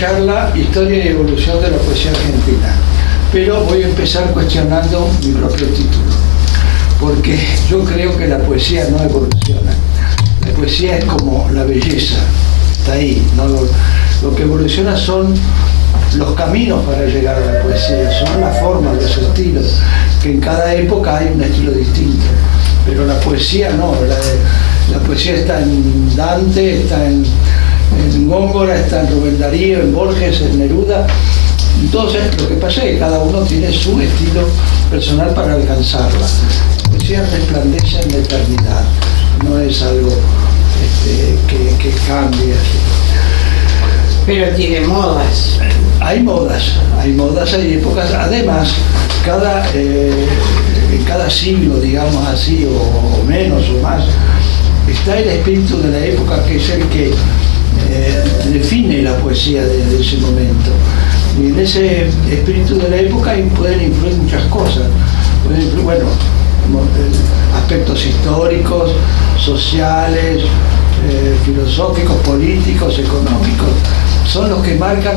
charla Historia y evolución de la poesía argentina, pero voy a empezar cuestionando mi propio título, porque yo creo que la poesía no evoluciona. La poesía es como la belleza, está ahí, ¿no? Lo que evoluciona son los caminos para llegar a la poesía, son las formas, los estilos, que en cada época hay un estilo distinto, pero la poesía no, la poesía está en Dante, está en Góngora, está en Rubén Darío, en Borges, en Neruda. Entonces lo que pasa es que cada uno tiene su estilo personal para alcanzarla. La poesía resplandece en la eternidad, no es algo que cambie así. Pero tiene modas. Hay modas, hay épocas. Además, en cada siglo, digamos así, o menos o más, está el espíritu de la época, que es el que define la poesía de ese momento. Y en ese espíritu de la época pueden influir muchas cosas. Pueden influir, bueno, aspectos históricos, sociales, filosóficos, políticos, económicos. Son los que marcan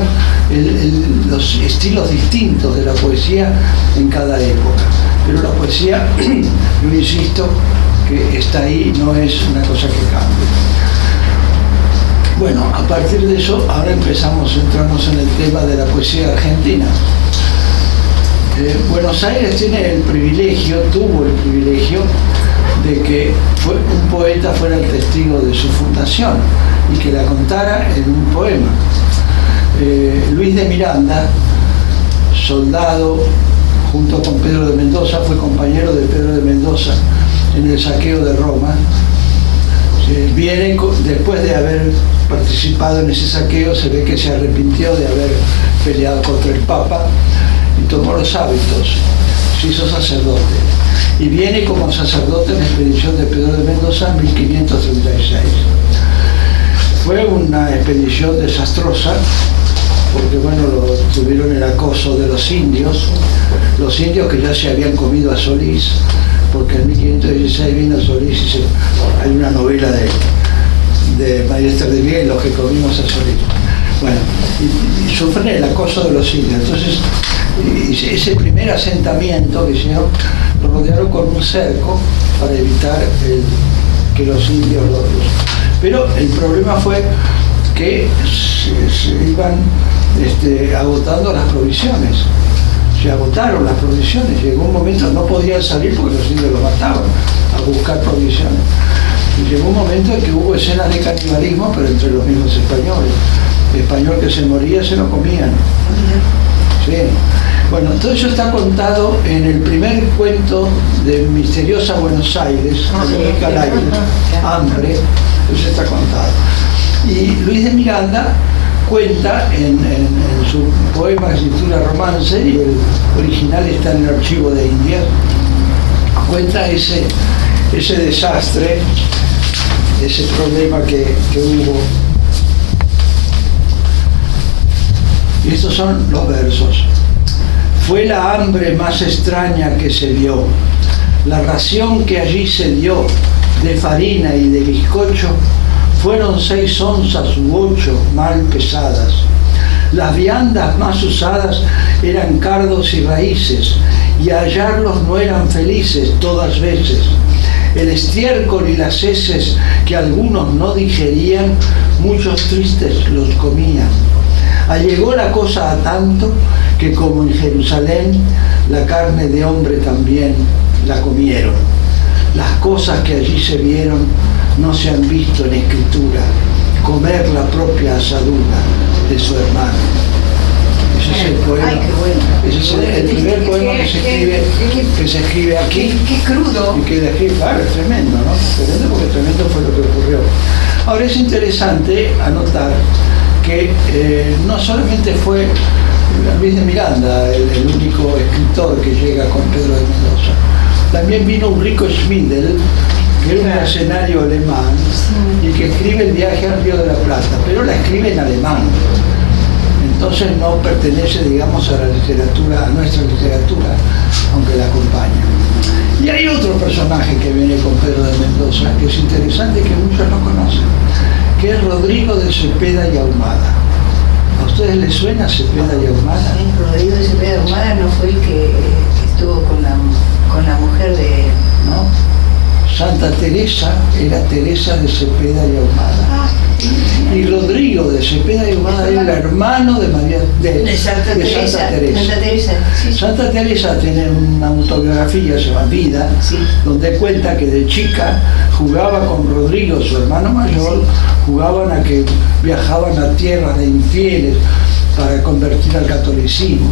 los estilos distintos de la poesía en cada época. Pero la poesía, yo insisto, que está ahí, no es una cosa que cambie. Bueno, a partir de eso, ahora entramos en el tema de la poesía argentina. Buenos Aires tuvo el privilegio de que un poeta fuera el testigo de su fundación y que la contara en un poema. Luis de Miranda, soldado junto con Pedro de Mendoza, fue compañero de Pedro de Mendoza en el saqueo de Roma. Viene, después de haber participado en ese saqueo, se ve que se arrepintió de haber peleado contra el Papa y tomó los hábitos, se hizo sacerdote y viene como sacerdote en la expedición de Pedro de Mendoza en 1536. Fue una expedición desastrosa porque tuvieron el acoso de los indios que ya se habían comido a Solís, porque en 1516 vino Solís y hay una novela de María Esther de Bien, Los que comimos a Solís. Bueno, y sufren el acoso de los indios. Entonces, ese primer asentamiento que hicieron, lo rodearon con un cerco para evitar que los indios Pero el problema fue que se iban agotando las provisiones. Se agotaron las provisiones, llegó un momento, no podían salir porque los indios los mataban a buscar provisiones. Y llegó un momento en que hubo escenas de canibalismo, pero entre los mismos españoles. El español que se moría se lo comían. Sí. Bueno, todo eso está contado en el primer cuento de Misteriosa Buenos Aires, de Hambre, eso está contado. Y Luis de Miranda cuenta en su poema que se titula Romance, y el original está en el archivo de Indias, cuenta ese desastre, ese problema que hubo. Y estos son los versos. Fue la hambre más extraña que se vio, la ración que allí se dio de farina y de bizcocho fueron 6 onzas u 8 mal pesadas. Las viandas más usadas eran cardos y raíces, y a hallarlos no eran felices todas veces. El estiércol y las heces que algunos no digerían, muchos tristes los comían. Allegó la cosa a tanto que, como en Jerusalén, la carne de hombre también la comieron. Las cosas que allí se vieron no se han visto en escritura, comer la propia asadura de su hermano. Ese es el poema. Ay, qué bueno. Ese es el primer poema que se escribe aquí. Qué crudo. Y que describe, claro, es tremendo, ¿no? Tremendo, porque tremendo fue lo que ocurrió. Ahora es interesante anotar que no solamente fue Luis de Miranda el único escritor que llega con Pedro de Mendoza. También vino Ulrico Schmidl, que era un mercenario alemán, y que escribe El viaje al Río de la Plata, pero la escribe en alemán. Entonces no pertenece, digamos, a nuestra literatura, aunque la acompaña. Y hay otro personaje que viene con Pedro de Mendoza, que es interesante y que muchos no conocen, que es Rodrigo de Cepeda y Ahumada. ustedes les suena Cepeda y Ahumada? Sí, Rodrigo de Cepeda y Ahumada no fue el que estuvo con la mujer de... ¿No? Santa Teresa era Teresa de Cepeda y Ahumada. Y Rodrigo de Cepeda y Ahumada era el hermano de María De Santa Teresa. Santa Teresa, sí. Santa Teresa tiene una autobiografía, se llama Vida, Sí. donde cuenta que de chica jugaba con Rodrigo, su hermano mayor, jugaban a que viajaban a tierras de infieles para convertir al catolicismo.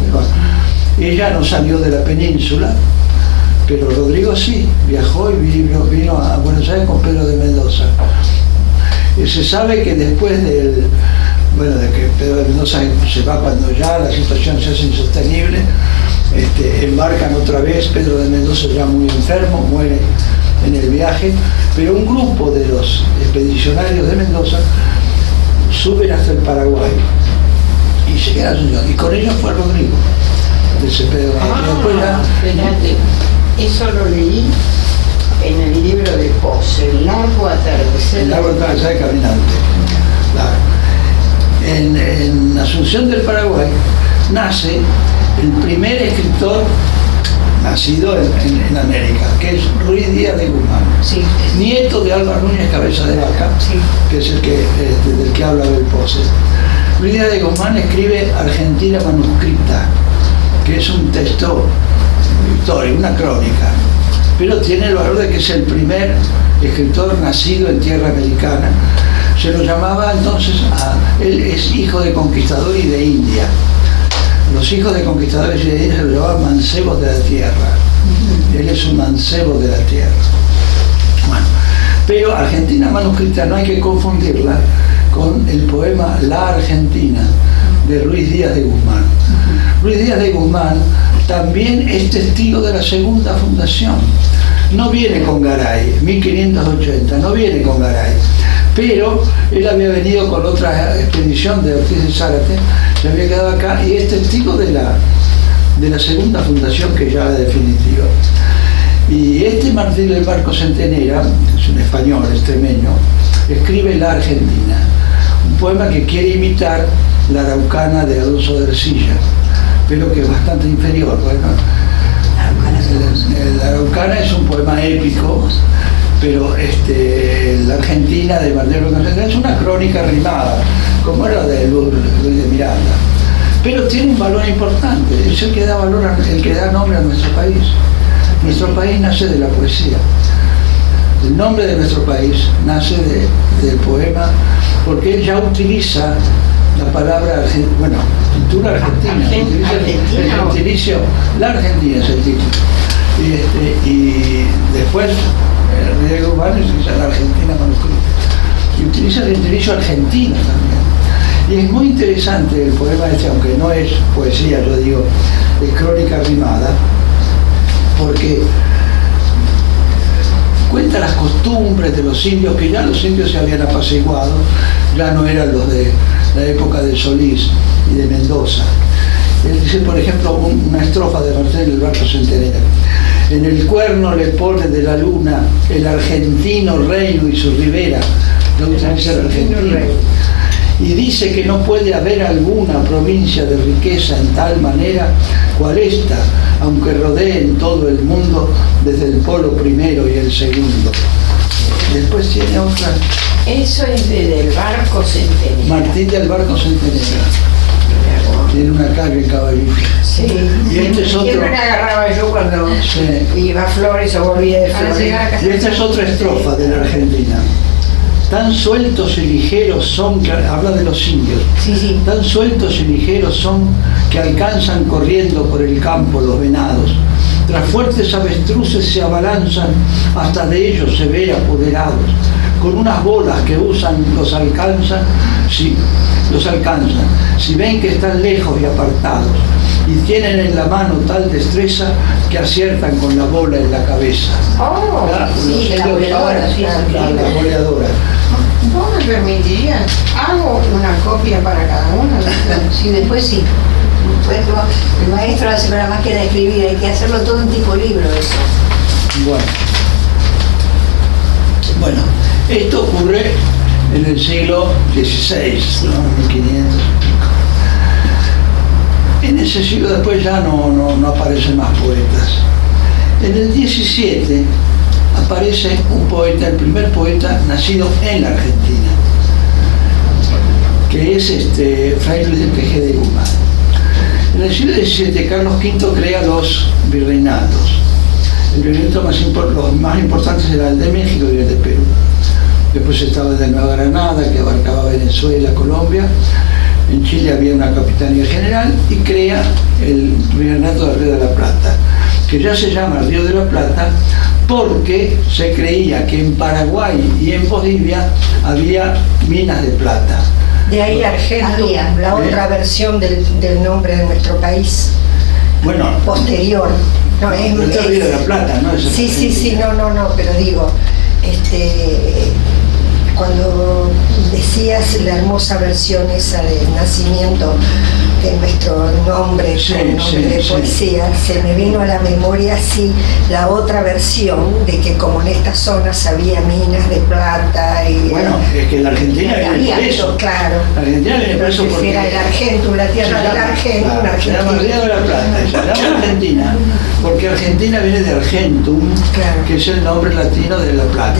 Ella no salió de la península, pero Rodrigo sí, viajó y vino a Buenos Aires con Pedro de Mendoza. Se sabe que después de que Pedro de Mendoza se va cuando ya la situación se hace insostenible, embarcan otra vez, Pedro de Mendoza ya muy enfermo, muere en el viaje, pero un grupo de los expedicionarios de Mendoza suben hasta el Paraguay y llegan a Asunción, y con ellos fue Rodrigo de Cepeda. Después ya, Espérate, eso lo leí en el libro de Pose, El largo atardecer. el lago de Caminante. Claro. En Asunción del Paraguay nace el primer escritor nacido en América, que es Ruiz Díaz de Guzmán, Sí. nieto de Álvaro Núñez Cabeza de Vaca, Sí. que es el del que habla Abel Pose. Ruiz Díaz de Guzmán escribe Argentina manuscrita, que es un texto histórico, una crónica, pero tiene el valor de que es el primer escritor nacido en tierra americana. Se lo llamaba entonces, él es hijo de conquistador y de India. Los hijos de conquistadores y de India se lo llamaban mancebos de la tierra. Él es un mancebo de la tierra. Bueno, pero Argentina manuscrita no hay que confundirla con el poema La Argentina de Ruiz Díaz de Guzmán. Ruiz Díaz de Guzmán también es testigo de la segunda fundación. No viene con Garay, 1580, no viene con Garay, pero él había venido con otra expedición de Ortiz de Zárate, se había quedado acá y es testigo de la segunda fundación, que ya es definitiva. Y Martín del Barco Centenera, que es un español extremeño, escribe La Argentina, un poema que quiere imitar la Araucana de Alonso de Ercilla, pero que es bastante inferior. Bueno, la Araucana es un poema épico, pero la Argentina de Martín del Barco Centenera es una crónica rimada, como era de Luis de Miranda, pero tiene un valor importante, es el que da valor, el que da nombre a nuestro país. Nuestro país nace de la poesía. El nombre de nuestro país nace del poema, porque él ya utiliza la palabra, pintura argentina, el gentilicio, la Argentina es el título. Y después Diego Guzmán utiliza la Argentina manuscrita. Y utiliza el gentilicio argentino también. Y es muy interesante el poema aunque no es poesía, yo digo, es crónica rimada, porque cuenta las costumbres de los indios, que ya los indios se habían apaciguado, ya no eran los de la época de Solís y de Mendoza. Él dice, por ejemplo, una estrofa de Martín del Barco Centenera: en el cuerno le pone de la luna el argentino reino y su ribera, no utiliza el argentino, y dice que no puede haber alguna provincia de riqueza en tal manera cual esta, aunque rodee en todo el mundo desde el polo primero y el segundo. Después tiene otra. Eso es del Barco Centenera. Martín del Barco Centenera. Tiene una calle en Caballito. Sí. Y este es otro. Siempre me agarraba yo cuando Sí. iba a Flores o volvía de Flores. Y esta es otra estrofa de la Argentina. Tan sueltos y ligeros son, que habla de los indios, Sí. tan sueltos y ligeros son que alcanzan corriendo por el campo los venados. Tras fuertes avestruces se abalanzan, hasta de ellos se ve apoderados. Con unas bolas que usan los alcanzan, si ven que están lejos y apartados, y tienen en la mano tal destreza que aciertan con la bola en la cabeza. Oh, Sí, la boleadora, sí, La boleadora. ¿Vos me permitirías? Hago una copia para cada uno. Sí, después sí. Después el maestro hace para más que escribir, hay que hacerlo todo en tipo libro eso. Bueno, esto ocurre en el siglo XVI, ¿no? 1500. En ese siglo después ya no aparecen más poetas. En el 17 aparece un poeta, el primer poeta nacido en la Argentina, que es Fray Luis de Tejeda y Guzmán. En el siglo XVII Carlos V crea los virreinatos. El virreinato los más importantes era el de México y el de Perú. Después estaba el de Nueva Granada, que abarcaba Venezuela, Colombia. En Chile había una capitanía general y crea el virreinato del Río de la Plata, que ya se llama Río de la Plata porque se creía que en Paraguay y en Bolivia había minas de plata. De ahí Argentum, la otra versión del nombre de nuestro país. Bueno, posterior. No, es el Río de la Plata, ¿no? Sí, no, pero digo, cuando decías la hermosa versión esa del nacimiento de nuestro nombre, de poesía, se me vino a la memoria la otra versión de que como en estas zonas había minas de plata y... Bueno, es que la Argentina viene por eso. Claro. La Argentina viene por eso porque... Era el Argentum, la tierra del Argentum, claro, se llama Río de la Plata, se llama Argentina, porque Argentina viene de Argentum, claro, que es el nombre latino de La Plata.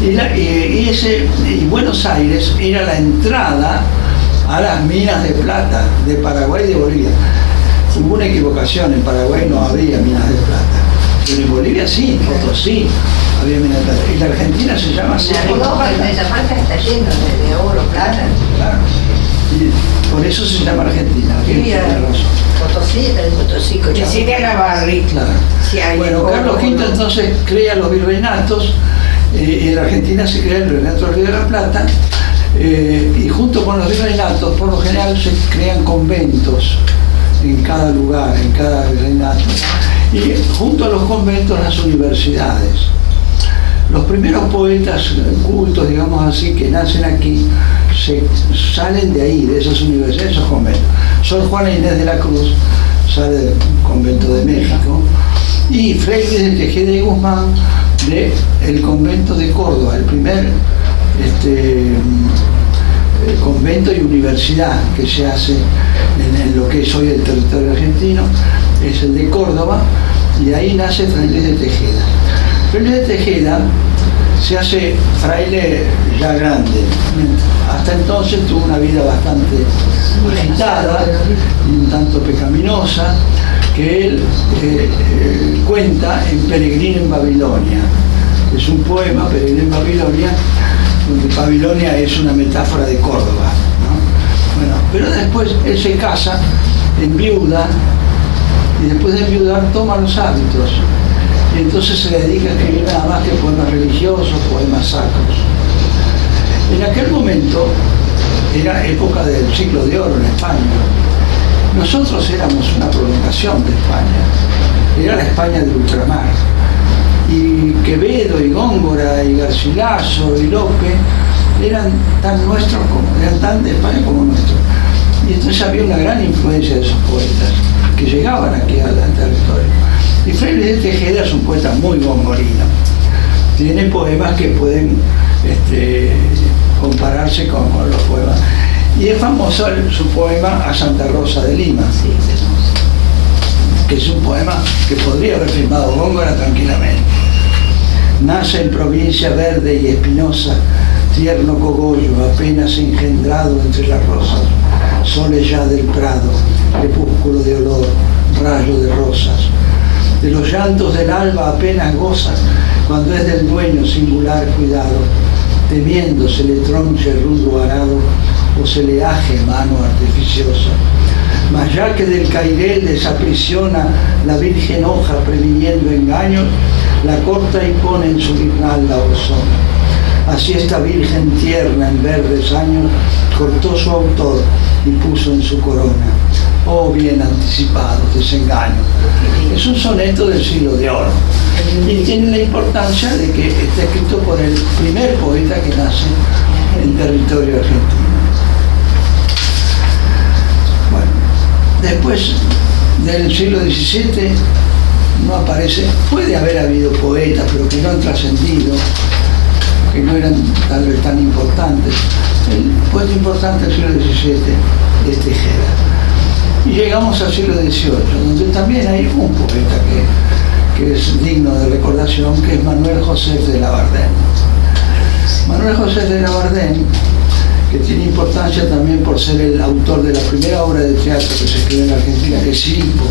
De La Plata. Y Buenos Aires era la entrada a las minas de plata de Paraguay y de Bolivia. Hubo una equivocación, en Paraguay no había minas de plata, pero en Bolivia sí, Potosí había minas de plata. Y la Argentina se llama así. Esa parte está llena de oro, plata. Claro. Y por eso se llama Argentina. Tiene razón. Potosí, el Potosí, Decide la Barri. Claro. Bueno, Carlos V entonces crea los virreinatos. En la Argentina se crea el virreinato del Río de la Plata. Y junto con los virreinatos, por lo general se crean conventos en cada lugar, en cada virreinato, y junto a los conventos las universidades. Los primeros poetas cultos, digamos así, que nacen aquí, salen de ahí, de esas universidades, esos conventos. Sor Juana Inés de la Cruz sale del convento de México, y Fray Luis de Tejeda y Guzmán del convento de Córdoba, el primer convento y universidad que se hace en lo que es hoy el territorio argentino, es el de Córdoba, y ahí nace Fray Luis de Tejeda. Fray Luis de Tejeda se hace fraile ya grande. Hasta entonces tuvo una vida bastante agitada y un tanto pecaminosa, que él cuenta en Peregrino en Babilonia. Es un poema, Peregrino en Babilonia, donde Babilonia es una metáfora de Córdoba, ¿no? Bueno, pero después él se casa, enviuda, y después de enviudar toma los hábitos, y entonces se dedica a escribir nada más que poemas religiosos, poemas sacros. En aquel momento era época del siglo de oro en España. Nosotros éramos una prolongación de España, era la España del ultramar. Y Quevedo y Góngora y Garcilaso y Lope eran tan de España como nuestros. Y entonces había una gran influencia de esos poetas que llegaban aquí al territorio. Y Fray Luis de Tejeda es un poeta muy gongorino. Tiene poemas que pueden compararse con los poemas. Y es famoso su poema A Santa Rosa de Lima. Sí, que es un poema que podría haber firmado Góngora tranquilamente. Nace en provincia verde y espinosa, tierno cogollo, apenas engendrado entre las rosas, soles ya del prado, crepúsculo de olor, rayo de rosas. De los llantos del alba apenas goza, cuando es del dueño singular cuidado, temiendo se le tronche rudo arado, o se le aje mano artificiosa. Mas ya que del cairel desaprisiona la virgen hoja previniendo engaños, la corta y pone en su guirnalda ozona. Así esta virgen tierna en verdes años cortó su autor y puso en su corona. Oh, bien anticipado desengaño. Es un soneto del siglo de oro y tiene la importancia de que está escrito por el primer poeta que nace en territorio argentino. Bueno, después del siglo XVII no aparece, puede haber habido poetas, pero que no han trascendido, que no eran tal vez tan importantes. El poeta importante del siglo XVII es Tejeda. Y llegamos al siglo XVIII, donde también hay un poeta que es digno de recordación, que es Manuel José de Labardén. Manuel José de Labardén, que tiene importancia también por ser el autor de la primera obra de teatro que se escribe en Argentina, que es Silipo,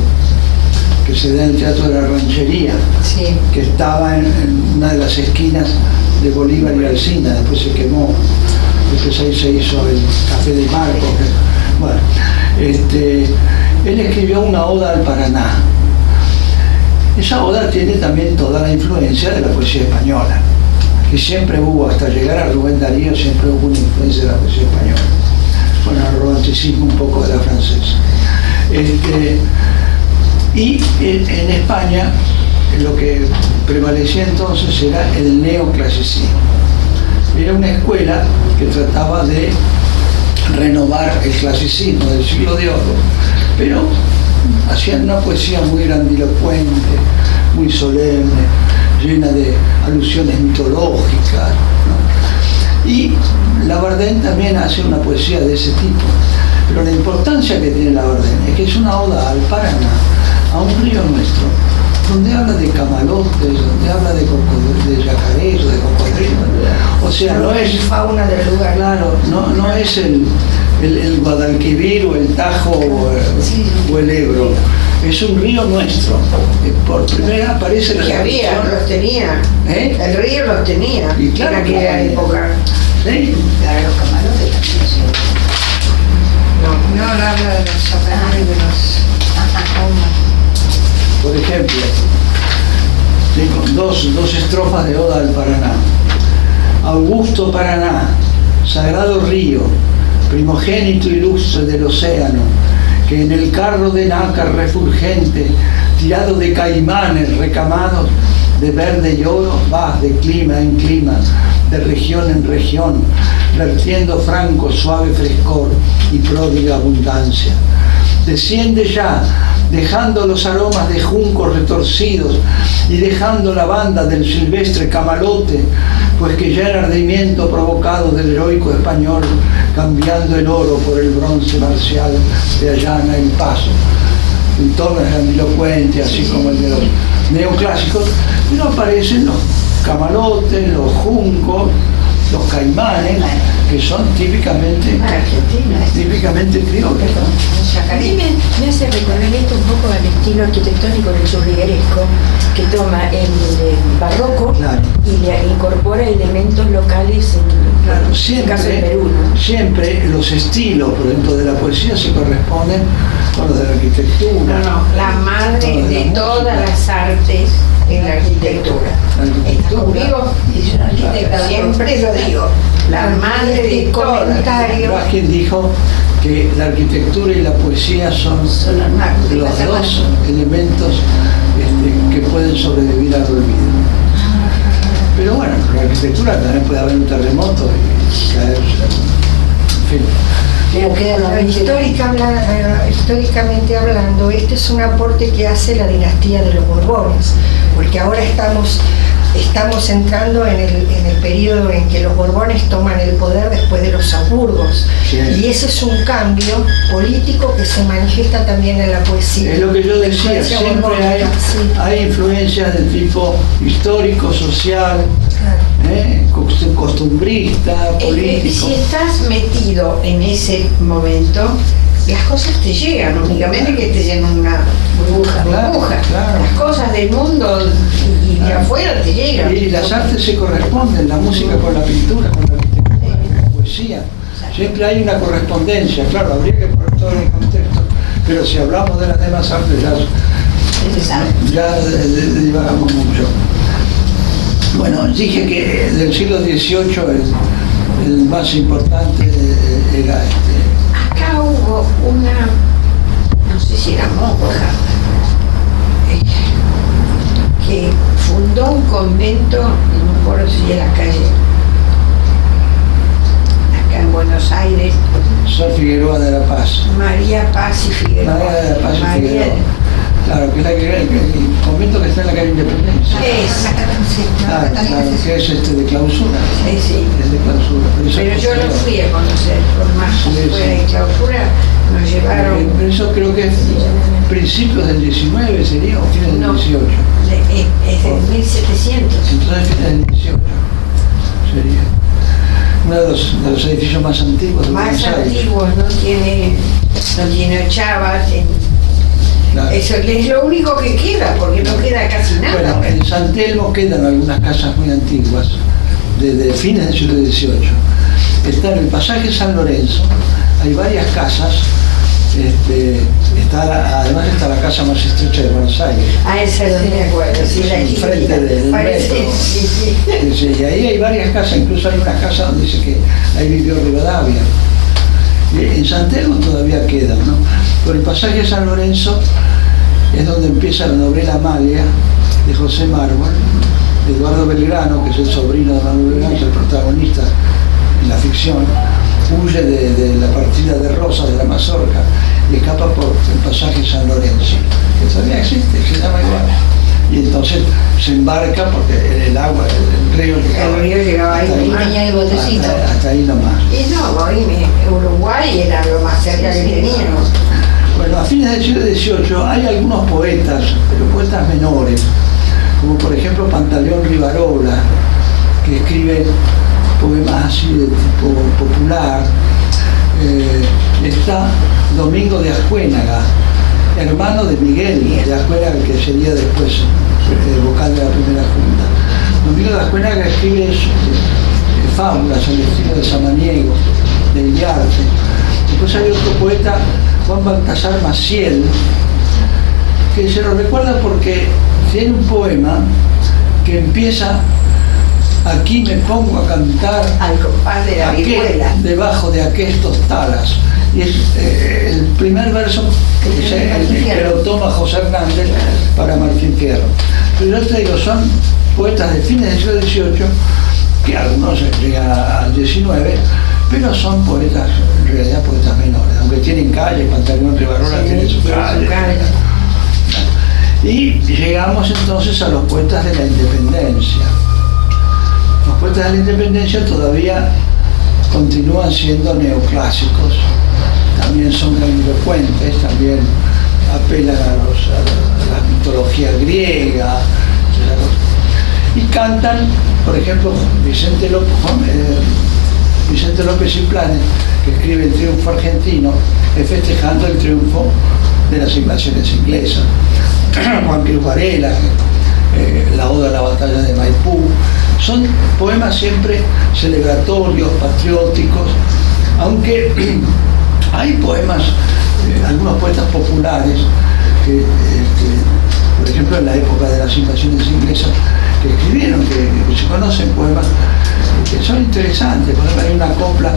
que se da en el Teatro de la Ranchería, Sí. que estaba en una de las esquinas de Bolívar y Alsina, después se quemó, después ahí se hizo el Café de Marcos. Bueno, él escribió una oda al Paraná. Esa oda tiene también toda la influencia de la poesía española, que siempre hubo, hasta llegar a Rubén Darío, siempre hubo una influencia de la poesía española. Bueno, el romanticismo un poco de la francesa. Y en España lo que prevalecía entonces era el neoclasicismo. Era una escuela que trataba de renovar el clasicismo del siglo de oro, pero hacían una poesía muy grandilocuente, muy solemne, llena de alusiones mitológicas, ¿no? Y Labardén también hace una poesía de ese tipo, pero la importancia que tiene Labardén es que es una oda al Paraná, a un río nuestro, donde habla de camalotes, donde habla de yacarés o de cocodrilos. O sea, no es fauna del lugar. Claro, no es el Guadalquivir o el Tajo o el Ebro. Es un río nuestro. Por primera vez aparece la Que había, tradición. los tenía. ¿Eh? El río los tenía Y claro, en aquella claro. época. ¿Sí? Claro, los camarotes también, sí. No. No habla de los zapatos y de los... Por ejemplo, tengo dos estrofas de Oda al Paraná. Augusto Paraná, sagrado río, primogénito ilustre del océano, que en el carro de nácar refulgente, tirado de caimanes recamados, de verde y oro, vas de clima en clima, de región en región, vertiendo franco suave frescor y pródiga abundancia. Desciende ya, dejando los aromas de juncos retorcidos y dejando la banda del silvestre camalote, pues que ya el ardimiento provocado del heroico español, cambiando el oro por el bronce marcial, te allana el paso. Un tono grandilocuente, así como el de los neoclásicos, pero aparecen los camalotes, los juncos, los caimanes, que son típicamente criollos. A mí me hace recordar esto un poco al estilo arquitectónico del churrigueresco, que toma el barroco Claro. y le incorpora elementos locales Claro, en el caso de Perú, ¿no? siempre los estilos, por ejemplo, de la poesía se corresponden con los de la arquitectura. No, la madre con los de la todas música. las artes es la arquitectura. La ¿Estás arquitectura. conmigo? Y es una arquitecta. Siempre lo digo. La madre de todas. Raskin dijo que la arquitectura y la poesía son Son los dos elementos que pueden sobrevivir al olvido. Pero bueno, la arquitectura también puede haber un terremoto y caer. En fin. Pero queda lo mismo. Históricamente hablando, este es un aporte que hace la dinastía de los Borbones, porque ahora estamos entrando en el periodo en que los Borbones toman el poder después de los Habsburgos. Sí. Y ese es un cambio político que se manifiesta también en la poesía. Es lo que yo La decía, influencia siempre borbónica, sí. hay influencias de tipo histórico, social, costumbrista, político. Si estás metido en ese momento, las cosas te llegan, únicamente que te llegan una burbuja. Claro. Las cosas del mundo y de afuera te llegan. Y las artes se corresponden, la música con la pintura, con la arquitectura, con la poesía. Siempre hay una correspondencia, claro, habría que poner todo en el contexto, pero si hablamos de las demás artes ya divagamos mucho. Bueno, dije que del siglo XVIII el más importante era Acá hubo una, no sé si era monja, que fundó un convento, no me acuerdo si era calle, acá en Buenos Aires, Sor Figueroa de la Paz. María Paz y Figueroa. María de la Paz y María- Figueroa. Claro, que es el convento que está en la calle Independencia. Claro, que es de clausura. Sí. Es de clausura. Pero yo lo fui a conocer, por más Sí, que fuera sí. de clausura, Nos llevaron. Pero eso creo que es principios del 19 sería, o fines del No. 18. Es de 1700. Entonces fines del 18 sería. Uno de los edificios más antiguos de Más Buenos Aires. antiguos, no tiene ochavas. Claro. Eso es lo único que queda, porque no queda casi nada. Bueno, en San Telmo quedan algunas casas muy antiguas, desde fines del siglo XVIII. Está en el pasaje San Lorenzo, hay varias casas, además está la casa más estrecha de Buenos Aires. Ah, esa no me acuerdo, sí, la Enfrente del Parece, metro. sí. Y ahí hay varias casas, incluso hay una casa donde dice que ahí vivió Rivadavia. Y en San Telmo todavía quedan, ¿no? Pero el pasaje San Lorenzo es donde empieza la novela Amalia de José Mármol, de Eduardo Belgrano, que es el sobrino de Manuel Belgrano, es el protagonista en la ficción, huye de la partida de Rosa de la Mazorca y escapa por el pasaje San Lorenzo, que todavía existe, se llama igual. Y entonces se embarca porque el agua, el río llegaba ahí hasta nomás. Tenía el botecito. hasta ahí nomás. Y no, Uruguay era lo más cerca que teníamos. Bueno, a fines del siglo XVIII hay algunos poetas, pero poetas menores, como por ejemplo Pantaleón Rivarola, que escribe poemas así de tipo popular. Está Domingo de Ascuénaga, hermano de Miguel de Ascuénaga, que sería después vocal de la primera junta. Domingo de Ascuénaga escribe fábulas al estilo de Samaniego, de Iriarte. Después hay otro poeta, Juan Baltasar Maciel, que se lo recuerda porque tiene un poema que empieza: aquí me pongo a cantar Al compás de la vihuela. debajo de aquestos talas. Y es el primer verso que lo toma José Hernández para Martín Fierro. Pero yo te digo, son poetas de fines del siglo XVIII, que algunos llegan al XIX, pero son poetas, en realidad poetas menores, aunque tienen calle, Pantaleón Rivarola tiene su calle. Y llegamos entonces a los poetas de la independencia. Los poetas de la independencia todavía continúan siendo neoclásicos, también son grandilocuentes, también apelan a la mitología griega, y cantan, por ejemplo, Vicente López y Planes, que escribe El triunfo argentino, festejando el triunfo de las invasiones inglesas. Juan Cruz Varela, la Oda a la batalla de Maipú, son poemas siempre celebratorios, patrióticos, aunque hay poemas, algunos poetas populares, que, por ejemplo, en la época de las invasiones inglesas, que escribieron, que se conocen poemas que son interesantes. Por ejemplo, hay una copla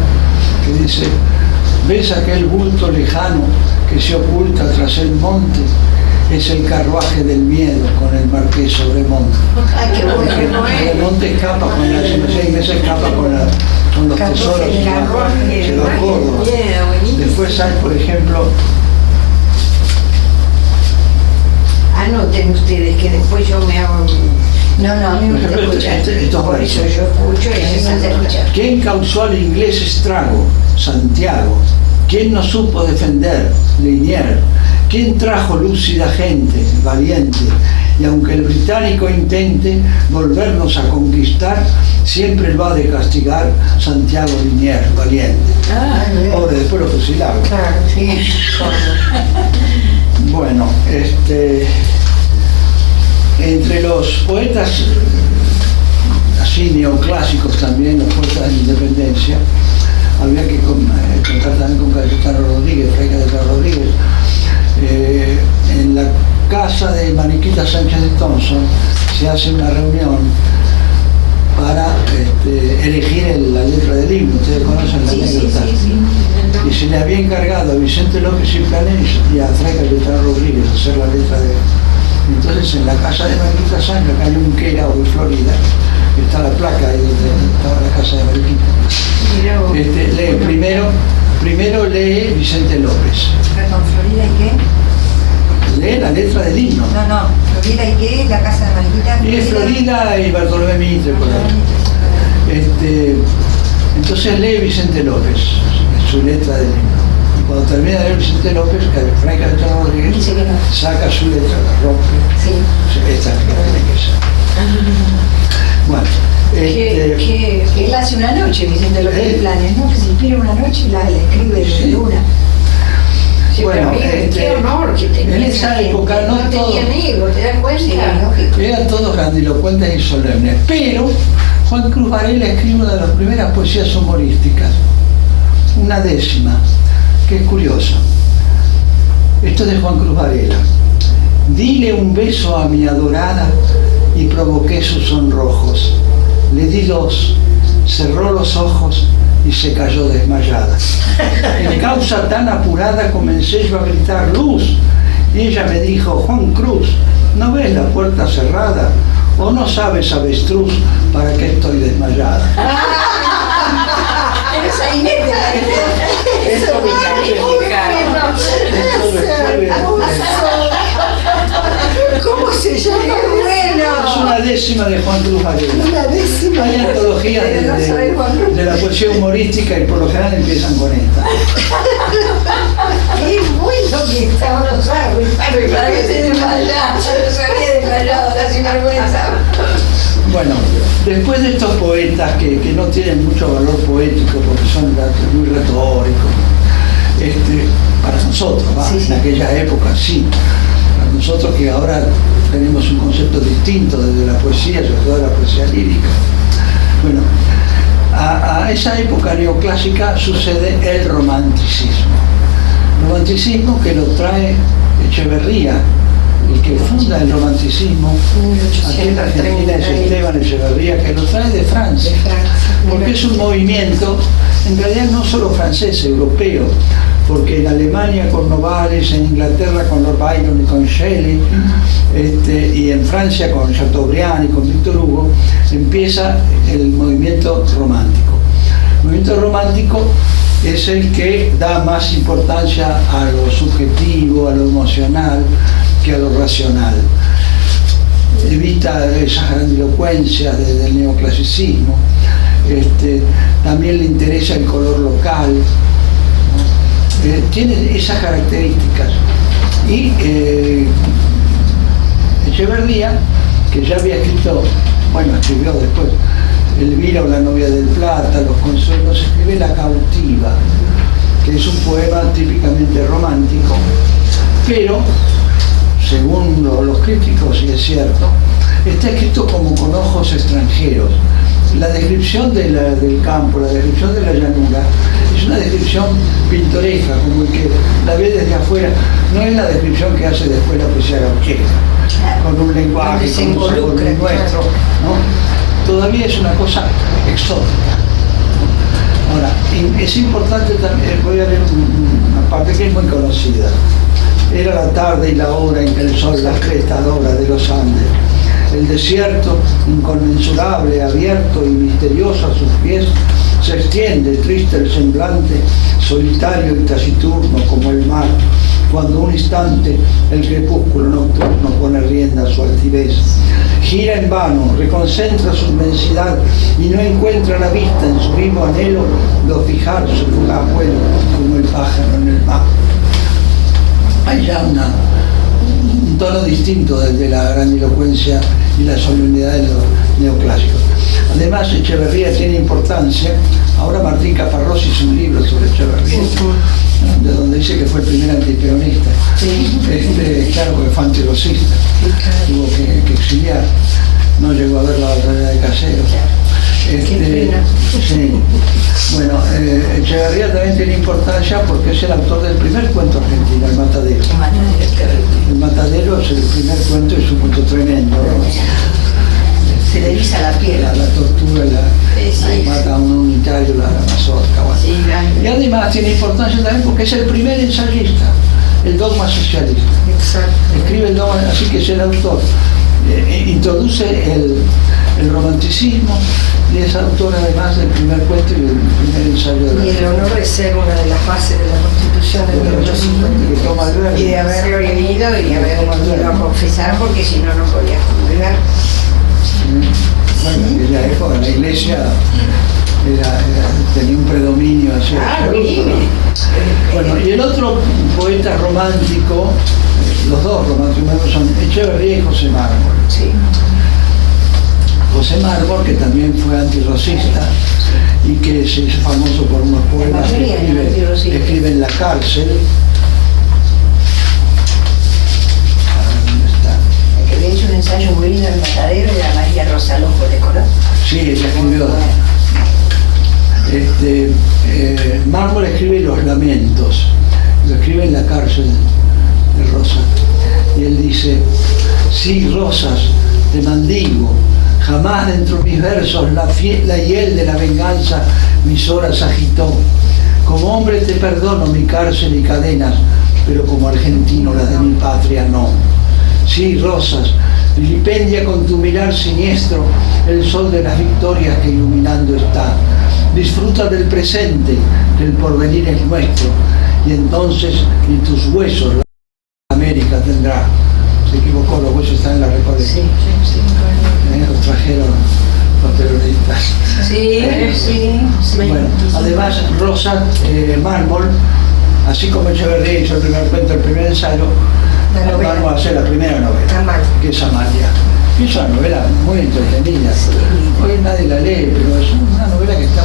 que dice: ¿ves aquel bulto lejano que se oculta tras el monte? Es el carruaje del miedo con el marqués Sobremonte. Ay, qué bueno. Sobremonte escapa con las invasiones inglesas, escapa con los tesoros de los Córdoba. Después hay, por ejemplo, Anoten ustedes que después yo me hago. No, a mí por me gusta ejemplo, escuchar. estos Por eso versos. yo escucho y A mí me gusta escuchar. ¿Quién causó al inglés estrago? Santiago. ¿Quién no supo defender? Liniers. ¿Quién trajo lúcida gente, valiente? Y aunque el británico intente volvernos a conquistar, siempre él va de castigar Santiago Liniers, valiente. Pobre, después lo fusilaron. Claro, sí. Bueno, entre los poetas así neoclásicos también, los poetas de la independencia, había que contar también con Cayetano Rodríguez, Fray Cayetano Rodríguez. En la casa de Mariquita Sánchez de Thompson se hace una reunión para elegir la letra del himno. Ustedes conocen la anécdota. Y se le había encargado a Vicente López y Planés y a Fray Cayetano Rodríguez hacer la letra de... Entonces, en la casa de Mariquita Sánchez, acá en Unquera o en Florida, está la placa ahí donde estaba la casa de Mariquita. Primero lee Vicente López. Perdón, ¿Florida y qué? Lee la letra del himno. No, ¿Florida y qué? ¿La casa de Mariquita? Y es Florida y Bartolomé Mitre, por ahí. Entonces lee Vicente López su letra del himno. Y cuando termina de leer Vicente López, Fray Cayetano Rodríguez Dice que no. saca su letra, la rompe. Sí. Esta es la que tiene que ser. Bueno, Que él hace una noche, Vicente López de Planes, ¿no? Que se inspira una noche y la escribe Sí. de una. Sí, Bueno, pero mire, qué honor que tenía en esa gente. época no todo- tenían ego, ¿te das cuenta? Sí, lógico. eran todos grandilocuentes y solemnes, pero Juan Cruz Varela escribe una de las primeras poesías humorísticas, una décima, que es curiosa. Esto es de Juan Cruz Varela. Dile un beso a mi adorada y provoqué sus sonrojos. Le di dos, cerró los ojos y se cayó desmayada. En causa tan apurada comencé yo a gritar luz y ella me dijo, Juan Cruz, ¿no ves la puerta cerrada? ¿O no sabes, avestruz, para qué estoy desmayada? Pero sainete, Eso me califica. ¿Cómo se llama? Es Bueno. una décima de Juan Cruz Varela. Una décima. Hay antologías Pero no sabe Juan Cruz. de la poesía humorística y por lo general empiezan con esta. Qué bueno que está, no sabe. Para que se desmayara. Yo no sabía desmayado, la sinvergüenza. Bueno, después de estos poetas que no tienen mucho valor poético porque son muy retóricos, para nosotros, Sí, sí. en aquella época sí, para nosotros que ahora tenemos un concepto distinto desde la poesía, sobre todo la poesía lírica. Bueno, a esa época neoclásica sucede el romanticismo. Romanticismo que lo trae Echeverría, el que funda el romanticismo aquí en Argentina es Esteban Echeverría, que lo trae de Francia, porque es un movimiento, en realidad no solo francés, europeo, porque en Alemania con Novalis, en Inglaterra con Lord Byron y con Shelley, y en Francia con Chateaubriand y con Victor Hugo, empieza el movimiento romántico. El movimiento romántico es el que da más importancia a lo subjetivo, a lo emocional, que a lo racional. Evita esas grandilocuencias del neoclasicismo. También le interesa el color local, ¿no? Tiene esas características. Y Echeverría, que ya había escrito, escribió después Elvira o la novia del Plata, Los consuelos, escribe La cautiva, que es un poema típicamente romántico, pero según los críticos, y es cierto, está escrito como con ojos extranjeros. La descripción del campo, la descripción de la llanura, es una descripción pintoresca, como el que la ve desde afuera. No es la descripción que hace después la poesía gauchesca, con un lenguaje, Donde se con un sabor involucra, nuestro, ¿no? Todavía es una cosa exótica. Ahora, es importante también, voy a leer una parte que es muy conocida. Era la tarde y la hora en que el sol las crestas dora de los Andes. El desierto, inconmensurable, abierto y misterioso a sus pies, se extiende, triste el semblante, solitario y taciturno como el mar, cuando un instante el crepúsculo nocturno pone rienda a su altivez. Gira en vano, reconcentra su inmensidad y no encuentra la vista en su vivo anhelo de fijar su fugaz vuelo como el pájaro en el mar. Hay ya un tono distinto de la grandilocuencia y la solemnidad de los neoclásicos. Además, Echeverría tiene importancia. Ahora Martín Caparrós hizo un libro sobre Echeverría, de donde dice que fue el primer antiperonista. Claro, porque fue antirrosista, tuvo que exiliar, no llegó a ver la batalla de Caseros. Sí. Bueno, Echeverría también tiene importancia porque es el autor del primer cuento argentino, El Matadero. El Matadero es el primer cuento, es un cuento tremendo, ¿no? Se le eriza la piel. La tortura, mata a un unitario, la mazorca. Bueno. Sí, Y además tiene importancia también porque es el primer ensayista, el dogma socialista. Exacto. Escribe el dogma, así que es el autor. Introduce el romanticismo y es autor además del primer cuento y del primer ensayo de Y el honor de ser una de las bases de la Constitución del 1950. y de haberlo leído y de haberlo ido a confesar, porque si no, no podía comulgar. Bueno, en aquella época la iglesia tenía un predominio hacia Dime. Bueno, y el otro poeta romántico, los dos románticos son Echeverría y José Mármol. Sí. José Mármol, que también fue antirracista y que se hizo famoso por unos poemas que escribe en la cárcel. ¿Dónde está? El que había hecho un ensayo muy lindo en el Matadero era María Rosa Lojo, ¿te acordás? Sí, ella escribió. Mármol escribe Los Lamentos, lo escribe en la cárcel de Rosa. Y él dice: sí, rosas, te maldigo, jamás dentro de mis versos la hiel de la venganza mis horas agitó. Como hombre te perdono mi cárcel y cadenas, pero como argentino las de mi patria no. Sí, rosas, vilipendia con tu mirar siniestro el sol de las victorias que iluminando está. Disfruta del presente, que el porvenir es nuestro, y entonces ni tus huesos la América tendrá. Se equivocó, los huesos están en la Recoleta. Sí. Los trajeron los terroristas. Sí. Bueno, además Rosa Mármol, así como Echeverría hizo el primer cuento, el primer ensayo, Mármol hace la primera novela, que es Amalia. Y es una novela muy entretenida. Hoy nadie la lee, pero es una novela que está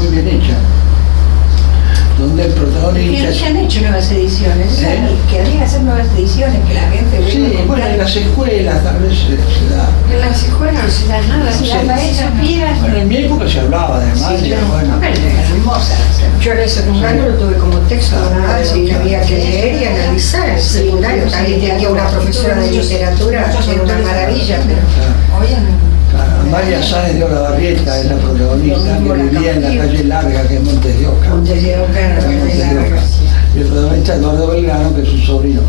muy bien hecha. Donde el protagonista... Que se han hecho nuevas ediciones, que habría que hacer nuevas ediciones, que la gente... Sí, bueno, en las escuelas tal vez se da. En las escuelas no se da nada, Sí. las maestras pidan. Bueno, en mi época se hablaba de Amalia, bueno. Hermosa. Yo en el secundario lo tuve como texto, que había que leer y analizar. En el secundario también tenía una profesora de literatura, que era una maravilla, pero hoy Claro, Amalia Sáenz de Olavarrieta es la protagonista, que vivía en la calle Larga, que es Montes de Oca. Montes de Oca, Montes de Oca. Y el protagonista es Eduardo Belgrano, que es su sobrino.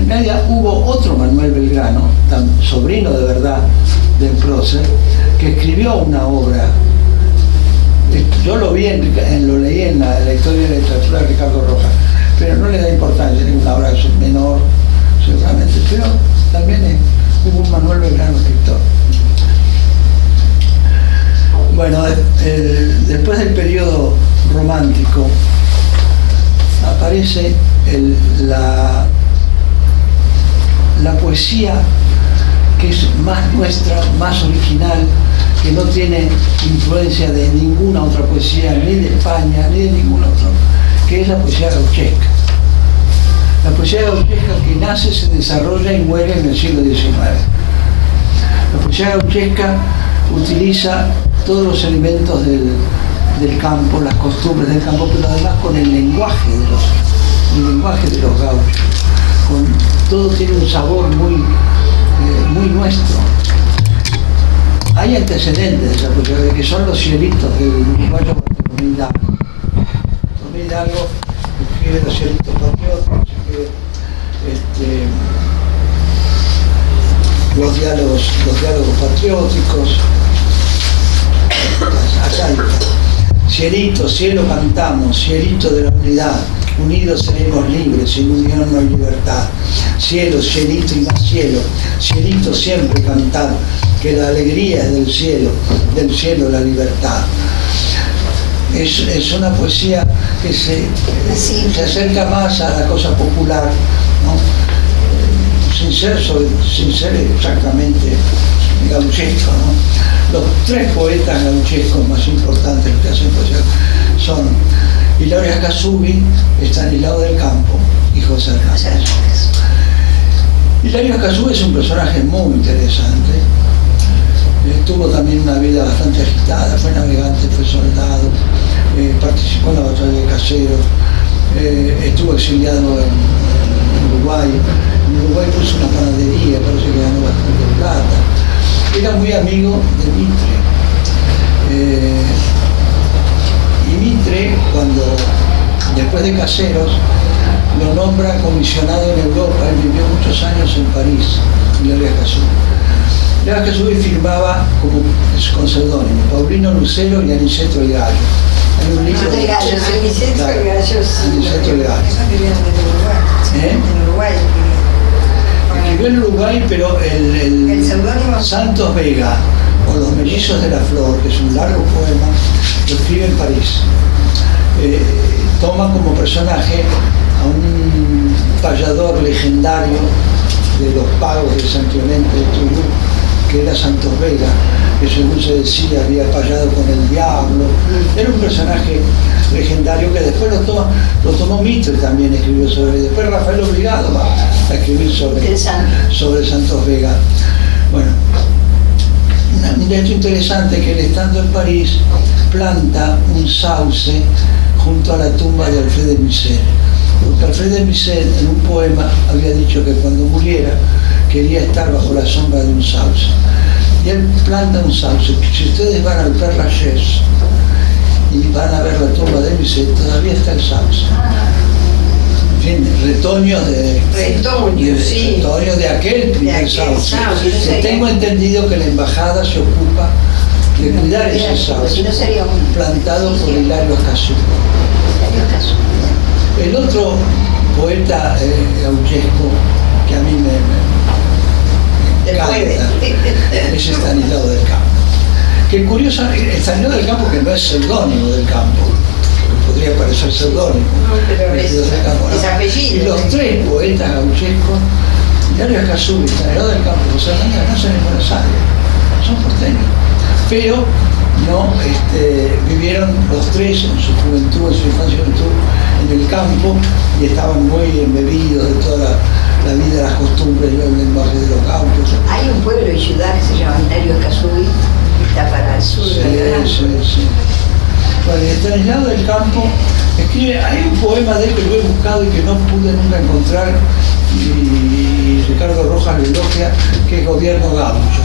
En realidad hubo otro Manuel Belgrano, sobrino de verdad del prócer, que escribió una obra. Yo lo vi, lo leí en la historia de la literatura de Ricardo Rojas, pero no le da importancia, es una obra menor, seguramente, pero también hubo un Manuel Belgrano escritor. Bueno, después del periodo romántico aparece la poesía que es más nuestra, más original, que no tiene influencia de ninguna otra poesía, ni de España, ni de ningún otro, que es la poesía gauchesca. La poesía gauchesca que nace, se desarrolla y muere en el siglo XIX. La poesía gauchesca utiliza todos los elementos del campo, las costumbres del campo, pero además con el lenguaje de los gauchos. Todo tiene un sabor muy nuestro. Hay antecedentes de esa poesía, que son los cielitos del uruguayo Bartolomé Hidalgo. Bartolomé Hidalgo escribe los cielitos patrióticos, escribe los diálogos patrióticos. Acá está. Cielito, cielo cantamos, cielito de la unidad, unidos seremos libres, sin unión no hay libertad. Cielo, cielito y más cielo, cielito siempre cantar, que la alegría es del cielo la libertad. Es una poesía que se acerca más a la cosa popular, ¿no? Sin ser exactamente gauchesco, ¿no? Los tres poetas gauchescos más importantes que hacen poesía son Hilario Ascasubi, Estanislao del Campo y José Hernández. Hilario Ascasubi es un personaje muy interesante. Tuvo también una vida bastante agitada, fue navegante, fue soldado, participó en la batalla de Caseros, estuvo exiliado en Uruguay. En Uruguay puso una panadería, parece que ganó bastante plata. Era muy amigo de Mitre. Y Mitre, después de Caseros, lo nombra comisionado en Europa. Él vivió muchos años en París, Hilario Ascasubi. Hilario Ascasubi firmaba con seudónimo Paulino Lucero y Aniceto el Gallo. Hay un libro de Aniceto el Gallo. Aniceto el Gallo. En Uruguay. Escribió en Uruguay, pero el seudónimo Santos Vega o Los Mellizos de la Flor, que es un largo poema, lo escribe en París. toma como personaje a un payador legendario de los pagos de San Clemente de Tuyú, que era Santos Vega, que según se decía había payado con el diablo. Era un personaje legendario que después lo tomó Mitre, también escribió sobre él. Después Rafael Obligado va a escribir sobre Santos Vega. Bueno, un hecho interesante es que él, estando en París, planta un sauce junto a la tumba de Alfred de Musset, porque Alfred de Musset en un poema había dicho que cuando muriera quería estar bajo la sombra de un sauce, y él planta un sauce. Si ustedes van al Père Lachaise y van a ver la tumba de Musset, todavía está el sauce. En fin, retoño de aquel primer sauce. Tengo entendido que la embajada se ocupa de cuidar ese sauce, plantado por Hilario Escazú. El otro poeta gauchesco que a mí me encanta es Estanislao del Campo. Que curioso, Estanislao del Campo, que no es seudónimo del Campo, porque podría parecer seudónimo. Pero es apellido. Y los tres poetas gauchescos, Hilario Escazú y Estanislao del Campo, José Hernández, nacen en Buenos Aires, son porteños. Pero no vivieron los tres en su juventud, en su infancia y juventud, en el campo, y estaban muy embebidos de toda la vida, las costumbres y el lenguaje de los gauchos. Hay un pueblo y ciudad que se llama Hilario Escazú, que está para el sur de Belgrano. Sí. Bueno, Estanislao del Campo escribe, hay un poema de él que lo he buscado y que no pude nunca encontrar, y Ricardo Rojas lo elogia, que es Gobierno Gaucho.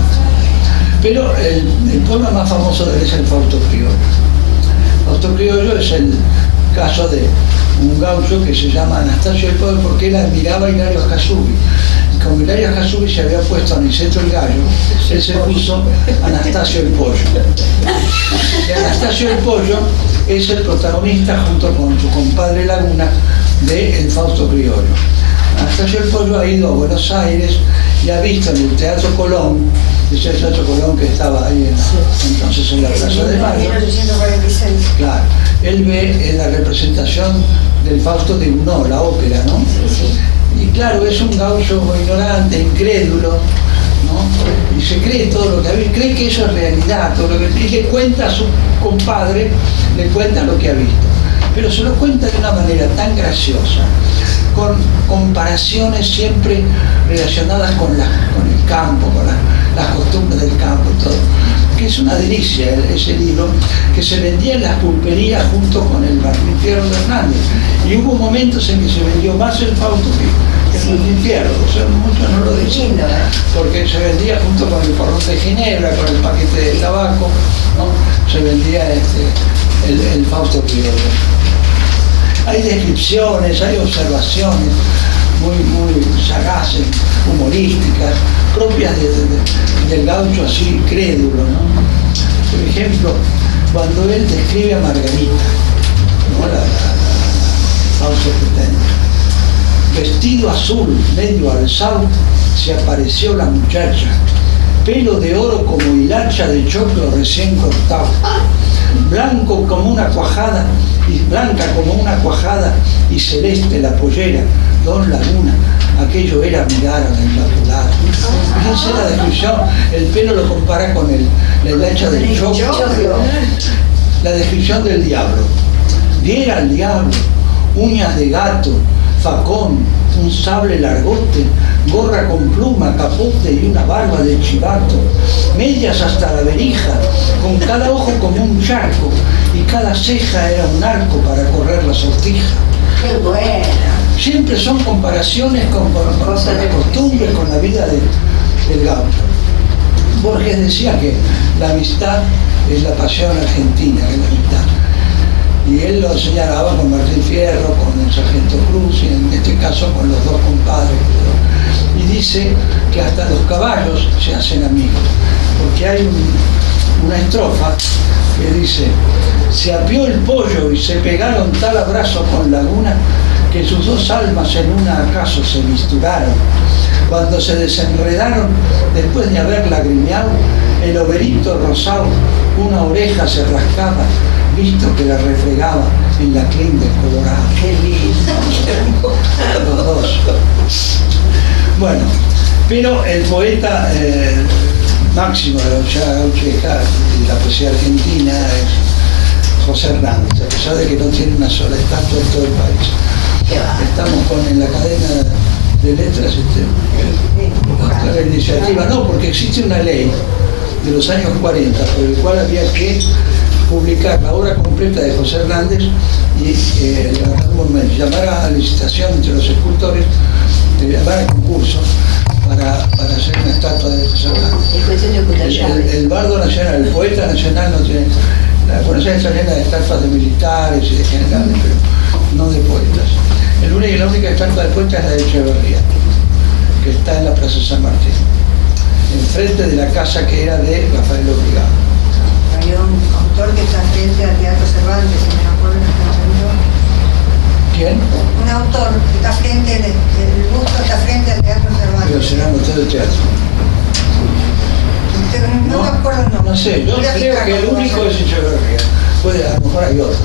Pero el poema más famoso de él es el Fausto Criollo. Fausto Criollo es el caso de un gaucho que se llama Anastasio el Pollo, porque él admiraba a Hilario Escazú. Y como Hilario Escazú se había puesto a Aniceto el Gallo, él se puso Anastasio el Pollo. Y Anastasio el Pollo es el protagonista, junto con su compadre Laguna, de El Fausto Criollo. Anastasio el Pollo ha ido a Buenos Aires y ha visto en el Teatro Colón, ese Teatro Colón que estaba ahí entonces en la Plaza de Mayo. 1846. Claro, él ve en la representación del Fausto de Gounod, la ópera, ¿no? Y claro, es un gaucho ignorante, incrédulo, ¿no? Y se cree todo lo que ha visto, cree que eso es realidad, todo lo que, y le cuenta a su compadre, le cuenta lo que ha visto. Pero se lo cuenta de una manera tan graciosa, con comparaciones siempre relacionadas con el campo, con las costumbres del campo y todo, que es una delicia ese libro, que se vendía en las pulperías junto con el Martín Fierro de Hernández. Y hubo momentos en que se vendió más el Fausto que el Martín Fierro, o sea, muchos no lo dicen, porque se vendía junto con el porrón de Ginebra, con el paquete de tabaco, ¿no? Se vendía el Fausto Criollo. Hay descripciones, hay observaciones muy sagaces, humorísticas, propias del gaucho así crédulo, ¿no? Por ejemplo, cuando él describe a Margarita, ¿no? la Fausto pretende, vestido azul, medio alzado, se apareció la muchacha, pelo de oro como hilacha de choclo recién cortado, blanca como una cuajada y celeste la pollera, Don Laguna, aquello era mirar a la Inmaculada. Fíjense la descripción, el pelo lo compara con la hilacha del choclo. La descripción del diablo. Viera al diablo, uñas de gato, facón, un sable largote, gorra con pluma, capote y una barba de chivato, medias hasta la verija, con cada ojo como un charco, y cada ceja era un arco para correr la sortija. ¡Qué bueno! Siempre son comparaciones con las costumbres, con la vida del gaucho. Borges decía que la amistad es la pasión argentina, que es la amistad. Y él lo señalaba con Martín Fierro, con el sargento Cruz, y en este caso con los dos compadres. Y dice que hasta los caballos se hacen amigos, porque hay una estrofa que dice: se apió el pollo y se pegaron tal abrazo con Laguna, que sus dos almas en una acaso se misturaron. Cuando se desenredaron, después de haber lagrimeado, el overito rosado una oreja se rascaba, visto que la refregaba en la clínica de Colorado. Qué lindo. Los dos. Bueno, pero el poeta máximo de la sociedad gaucheja y la poesía argentina es José Hernández, a pesar de que no tiene una sola estatua en todo el país. Estamos en la cadena de letras la iniciativa, no, porque existe una ley de los años 40 por el cual había que publicar la obra completa de José Hernández y llamar a licitación entre los escultores, llamar a concurso para hacer una estatua de José Hernández. El bardo nacional, el poeta nacional no tiene. La Buenos Aires está llena de estatuas de militares y de generales, pero no de poetas. La única estatua de poeta es la de Echeverría, que está en la Plaza San Martín, enfrente de la casa que era de Rafael Obligado. Hay un autor que está frente al Teatro Cervantes, si me acuerdo en este momento. ¿Quién? Un autor que está frente, el busto está frente al Teatro Cervantes. Pero será un autor de teatro. No me acuerdo el nombre. No sé, yo creo que el único es Echeverría. A lo mejor hay otro.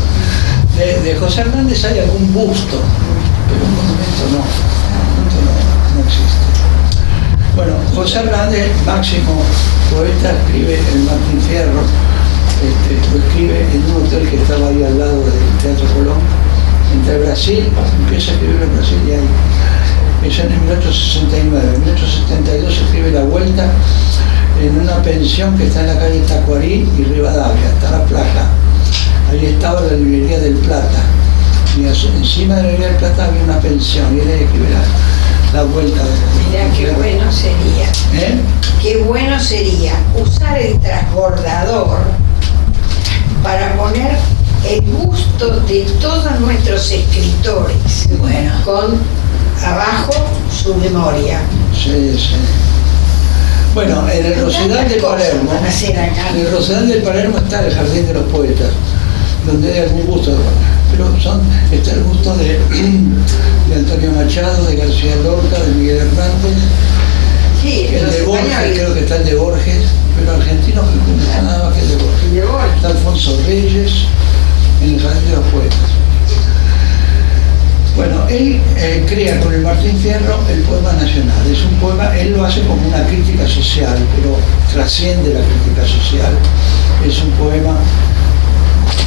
De José Hernández hay algún busto, pero un monumento no existe. Bueno, José Hernández, máximo poeta, escribe el Martín Fierro, lo escribe en un hotel que estaba ahí al lado del Teatro Colón, entre Brasil, empieza a escribir en Brasil y ahí. Eso en 1869. En 1872 escribe La Vuelta en una pensión que está en la calle Tacuarí y Rivadavia, está la plaza. Ahí estaba la librería del Plata. Y encima de la librería del Plata había una pensión y él escribe la Vuelta de Mirá, qué bueno sería. Qué bueno sería usar el transbordador para poner el busto de todos nuestros escritores. Bueno. Con abajo su memoria. Sí. Bueno, en el Rosedal de Palermo, está el Jardín de los Poetas, donde hay algún busto, pero está el busto de Antonio Machado, de García Lorca, de Miguel Hernández, Sí, el de Borges, creo que está el de Borges, pero argentino creo que no está nada más que el de Borges. Está Alfonso Reyes en el Jardín de los Poetas. Bueno, él crea con el Martín Fierro el poema nacional. Es un poema, él lo hace como una crítica social, pero trasciende la crítica social. Es un poema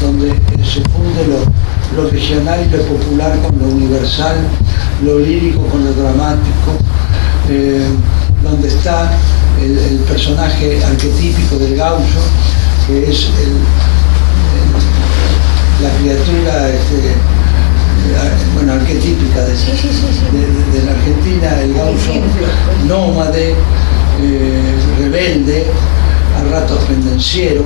donde se funde lo regional y lo popular con lo universal, lo lírico con lo dramático, donde está el personaje arquetípico del gaucho, que es la criatura arquetípica de la Argentina, el gaucho nómade, rebelde, a ratos pendenciero,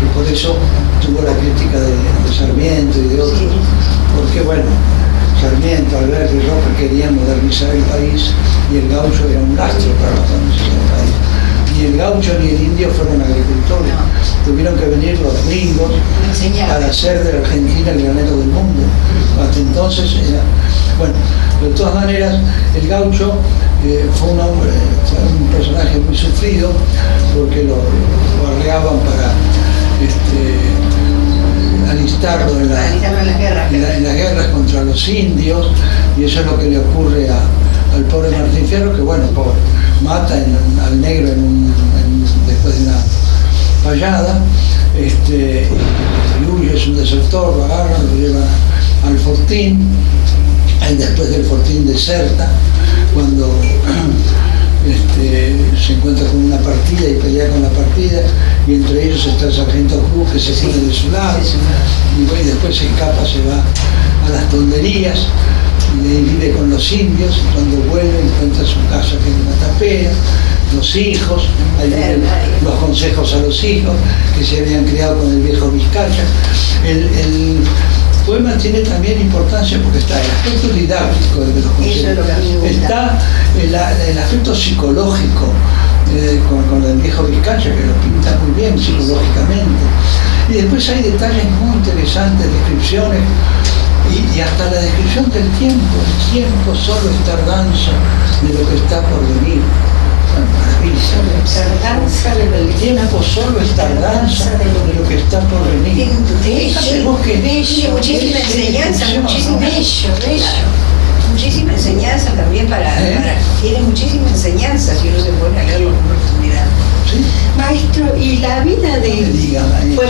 que por eso tuvo la crítica de Sarmiento y de otros, porque Sarmiento, Alberto y Roca querían modernizar el país y el gaucho era un lastre para la modernización del país. Ni el gaucho ni el indio fueron agricultores, tuvieron que venir los gringos para hacer de la Argentina el granero del mundo. Hasta entonces de todas maneras, el gaucho fue un personaje muy sufrido porque lo arreaban para alistarlo en las guerras contra los indios, y eso es lo que le ocurre al pobre Martín Fierro, que pobre, mata al negro después de una fallada, y huye, es un desertor, lo agarran, lo llevan al Fortín. Él después del Fortín deserta cuando se encuentra con una partida y pelea con la partida, y entre ellos está el sargento Cruz, que se pone de su lado, y después se escapa, se va a las tonderías y vive con los indios, y cuando vuelve encuentra su casa que es una tapera, los hijos, ahí vienen los consejos a los hijos que se habían criado con el viejo Vizcaya. El poema tiene también importancia porque está el aspecto didáctico de los consejos, está el aspecto psicológico con el viejo Vizcaya, que lo pinta muy bien psicológicamente, y después hay detalles muy interesantes, descripciones y hasta la descripción del tiempo. El tiempo solo es tardanza de lo que está por venir. Tardanza de El tiempo solo es tardanza de lo que está por venir. Tiene muchísima enseñanza, muchísima enseñanza también tiene muchísima enseñanza si uno se pone a leerlo con profundidad. ¿Sí? Maestro, y la vida de...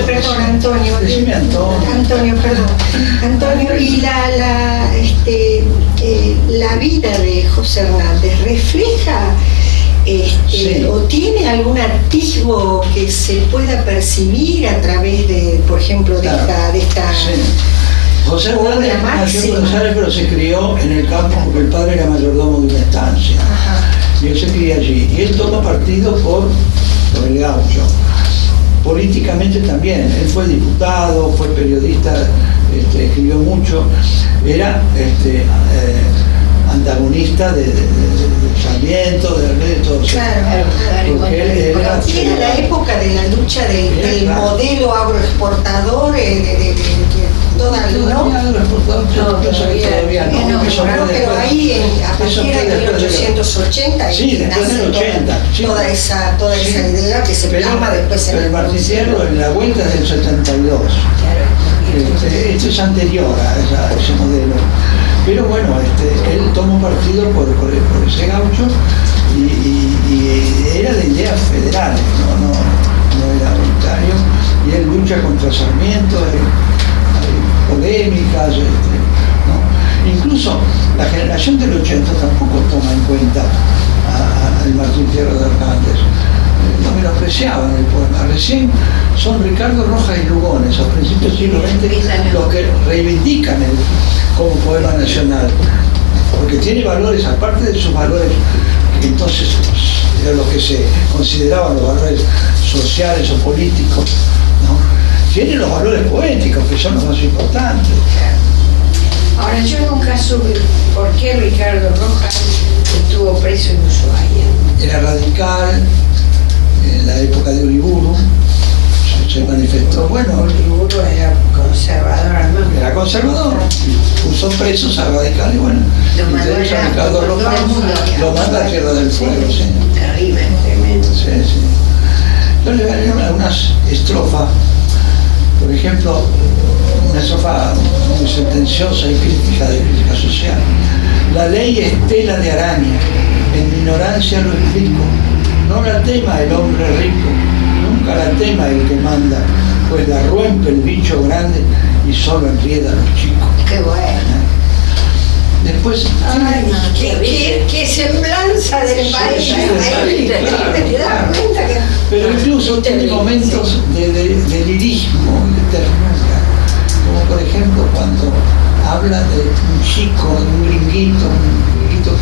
Perdón, Antonio. Decime Antonio. Antonio, perdón. Antonio, y la vida de José Hernández refleja Sí. o tiene algún atisbo que se pueda percibir a través de, por ejemplo, de esta Sí. José Hernández nació en Buenos Aires, pero se crió en el campo porque el padre era mayordomo de una estancia. Ajá. Y él se cría allí. Y él toma partido por el gaucho. Políticamente también. Él fue diputado, fue periodista, escribió mucho. Era antagonista de Sarmiento, de todos. Claro. Porque él era... Y era la época de la lucha del modelo agroexportador, de toda, ¿no? Todavía no. Pero ahí a partir de 1880 sí, después del 80. Toda esa idea que se plasma después en el Martín Fierro en la vuelta es del 72. Esto es anterior a ese modelo. Pero bueno, él tomó partido por ese gaucho y era de ideas federales, no era unitario. Y él lucha contra Sarmiento, hay polémicas, ¿no? Incluso la generación del 80 tampoco toma en cuenta al Martín Fierro de Hernández. No menospreciaban el poema. Recién son Ricardo Rojas y Lugones, a principios del siglo XX, los que reivindican como poema nacional, porque tiene valores, aparte de sus valores, que entonces eran los que se consideraban los valores sociales o políticos, ¿no? Tiene los valores poéticos, que son los más importantes. Ahora, yo nunca supe por qué Ricardo Rojas estuvo preso en Ushuaia. Era radical, en la época de Uriburu, se manifestó, bueno... Uriburu era conservador, ¿no? Era conservador, puso presos a radicales, bueno, entonces a Ricardo Rojas lo manda a Tierra del Fuego, sí. Terrible, tremendo. Sí. Yo le voy a leer algunas estrofas, por ejemplo, una estrofa muy sentenciosa y crítica social. La ley es tela de araña, en mi ignorancia lo explico, no la tema el hombre rico, nunca la tema el que manda, pues la rompe el bicho grande y solo enrieda a los chicos. Qué bueno. Después, qué semblanza del país. Te das cuenta que... Pero incluso tiene momentos de lirismo, de ternura, como por ejemplo cuando habla de un chico, de un gringuito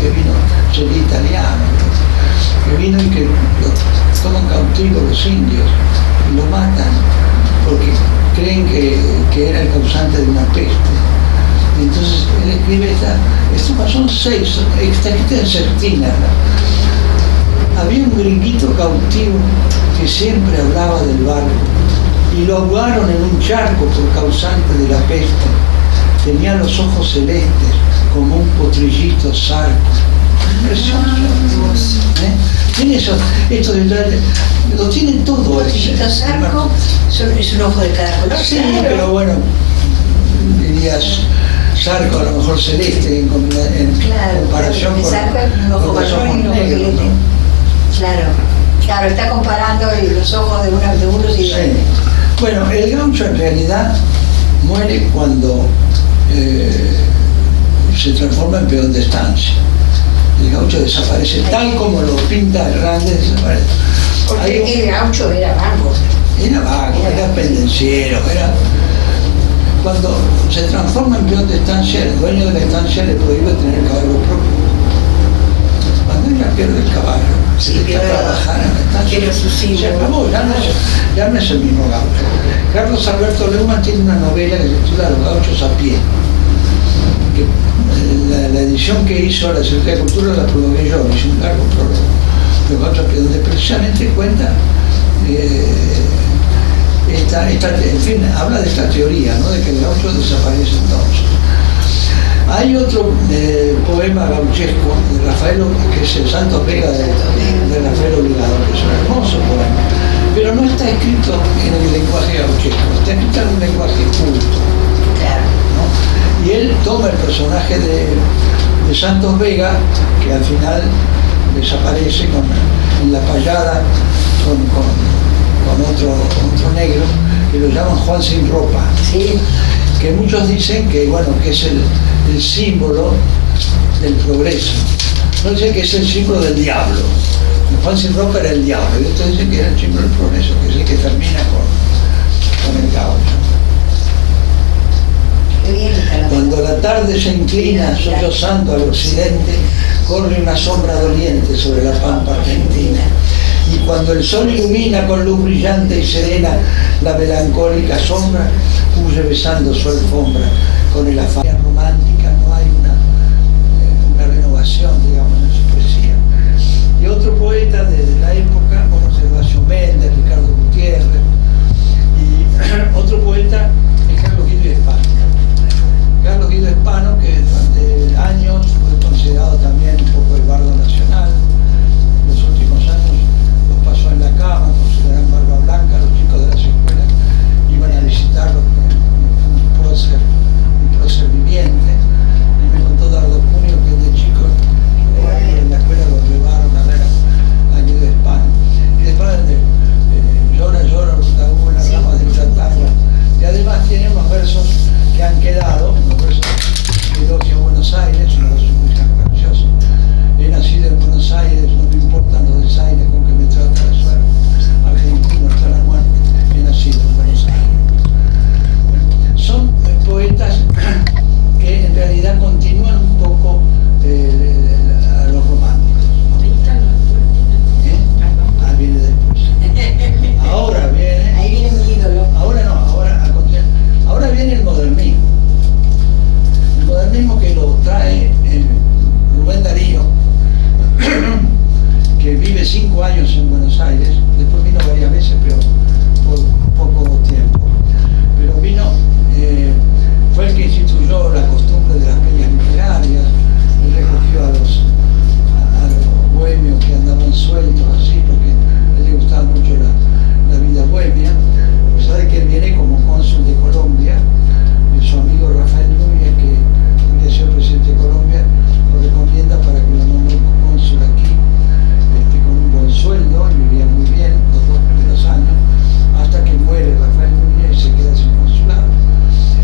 que vino, sería italiano, que vino y que lo toman cautivo los indios y lo matan porque creen que era el causante de una peste. Y entonces él escribe esto pasó en 6, está escrito en Sextina. Había un gringuito cautivo que siempre hablaba del barco y lo ahogaron en un charco por causante de la peste. Tenía los ojos celestes como un potrillito zarco. Precioso. Tiene eso, esto de lo tiene todo. Potrillito zarco es un ojo de cada color. Sí, pero bueno, dirías zarco a lo mejor celeste en comparación con los ojos negros. Claro, está comparando los ojos de unos y de otros. Bueno, el gaucho en realidad muere cuando se transforma en peón de estancia. El gaucho desaparece tal como lo pinta Hernández, desaparece. Porque el gaucho era vago. Era pendenciero, cuando se transforma en peón de estancia, el dueño de la estancia le prohíbe tener el caballo propio. Cuando ella pierde el caballo, se le está trabajar en la estancia, se acabó, ya no es el mismo gaucho. Carlos Alberto Leumann tiene una novela que se titula Los gauchos a pie, que la edición que hizo la Secretaría de Cultura la prologué yo, hice un largo prólogo, Los gauchos a pie, donde precisamente cuenta en fin, habla de esta teoría, ¿no? De que el gaucho desaparece entonces. Hay otro poema gauchesco de Rafael, que es el Santos Vega de Rafael Obligado, que es un hermoso poema, pero no está escrito en el lenguaje gauchesco, está escrito en un lenguaje culto. Claro. ¿No? Y él toma el personaje de Santos Vega, que al final desaparece en la payada con otro negro, que lo llaman Juan sin ropa. Sí. Que muchos dicen que, bueno, que es el símbolo del progreso. No dicen que es el símbolo del diablo. Juan sin ropa era el diablo, y otros dicen que era el símbolo del progreso, que es el que termina con el gaucho. Cuando la tarde se inclina sollozando al occidente, corre una sombra doliente sobre la pampa argentina. Y cuando el sol ilumina con luz brillante y serena la melancólica sombra, huye besando su alfombra con el afán romántica. No hay una renovación, digamos, en su poesía. Y otro poeta de la época, bueno, Gervasio Méndez, Ricardo Gutiérrez, y otro poeta es Carlos Guido Hispano. Carlos Guido Hispano, que durante años fue considerado también un poco el bardo nacional. En los últimos años los pasó en la cama con su gran barba blanca. Los chicos de las escuelas iban a visitarlo con un prócer viviente. Y me contó Dardo Cunio que de chico en la escuela lo llevaron a ver a Guido Hispano. Y después llora, la buena rama de Chatagua. Y además tiene unos versos que han quedado, unos versos de elogio a Buenos Aires, unos versos muy graciosos. He nacido en Buenos Aires, no me importan los desaires con que me trata la suerte. Argentino hasta la muerte, he nacido en Buenos Aires. Bueno, son poetas que en realidad continúan un poco a los románticos, ¿no? Ah, viene después. Ahora viene. Ahí viene mi ídolo. Ahora no, ahora viene el modernismo. El modernismo que lo trae Rubén Darío, que vive 5 años en Buenos Aires, después vino varias veces, pero por poco tiempo. Pero vino, fue el que instituyó la costumbre de las peñas literarias, y recogió a los bohemios que andaban sueltos así, porque a él le gustaba mucho la vida bohemia. Sabe que él viene como cónsul de Colombia, y su amigo Rafael Núñez, que había sido presidente de Colombia, lo recomienda para que lo nombre cónsul aquí, con un buen sueldo, y vivía muy bien los 2 primeros años, hasta que muere Rafael Núñez y se queda sin consulado,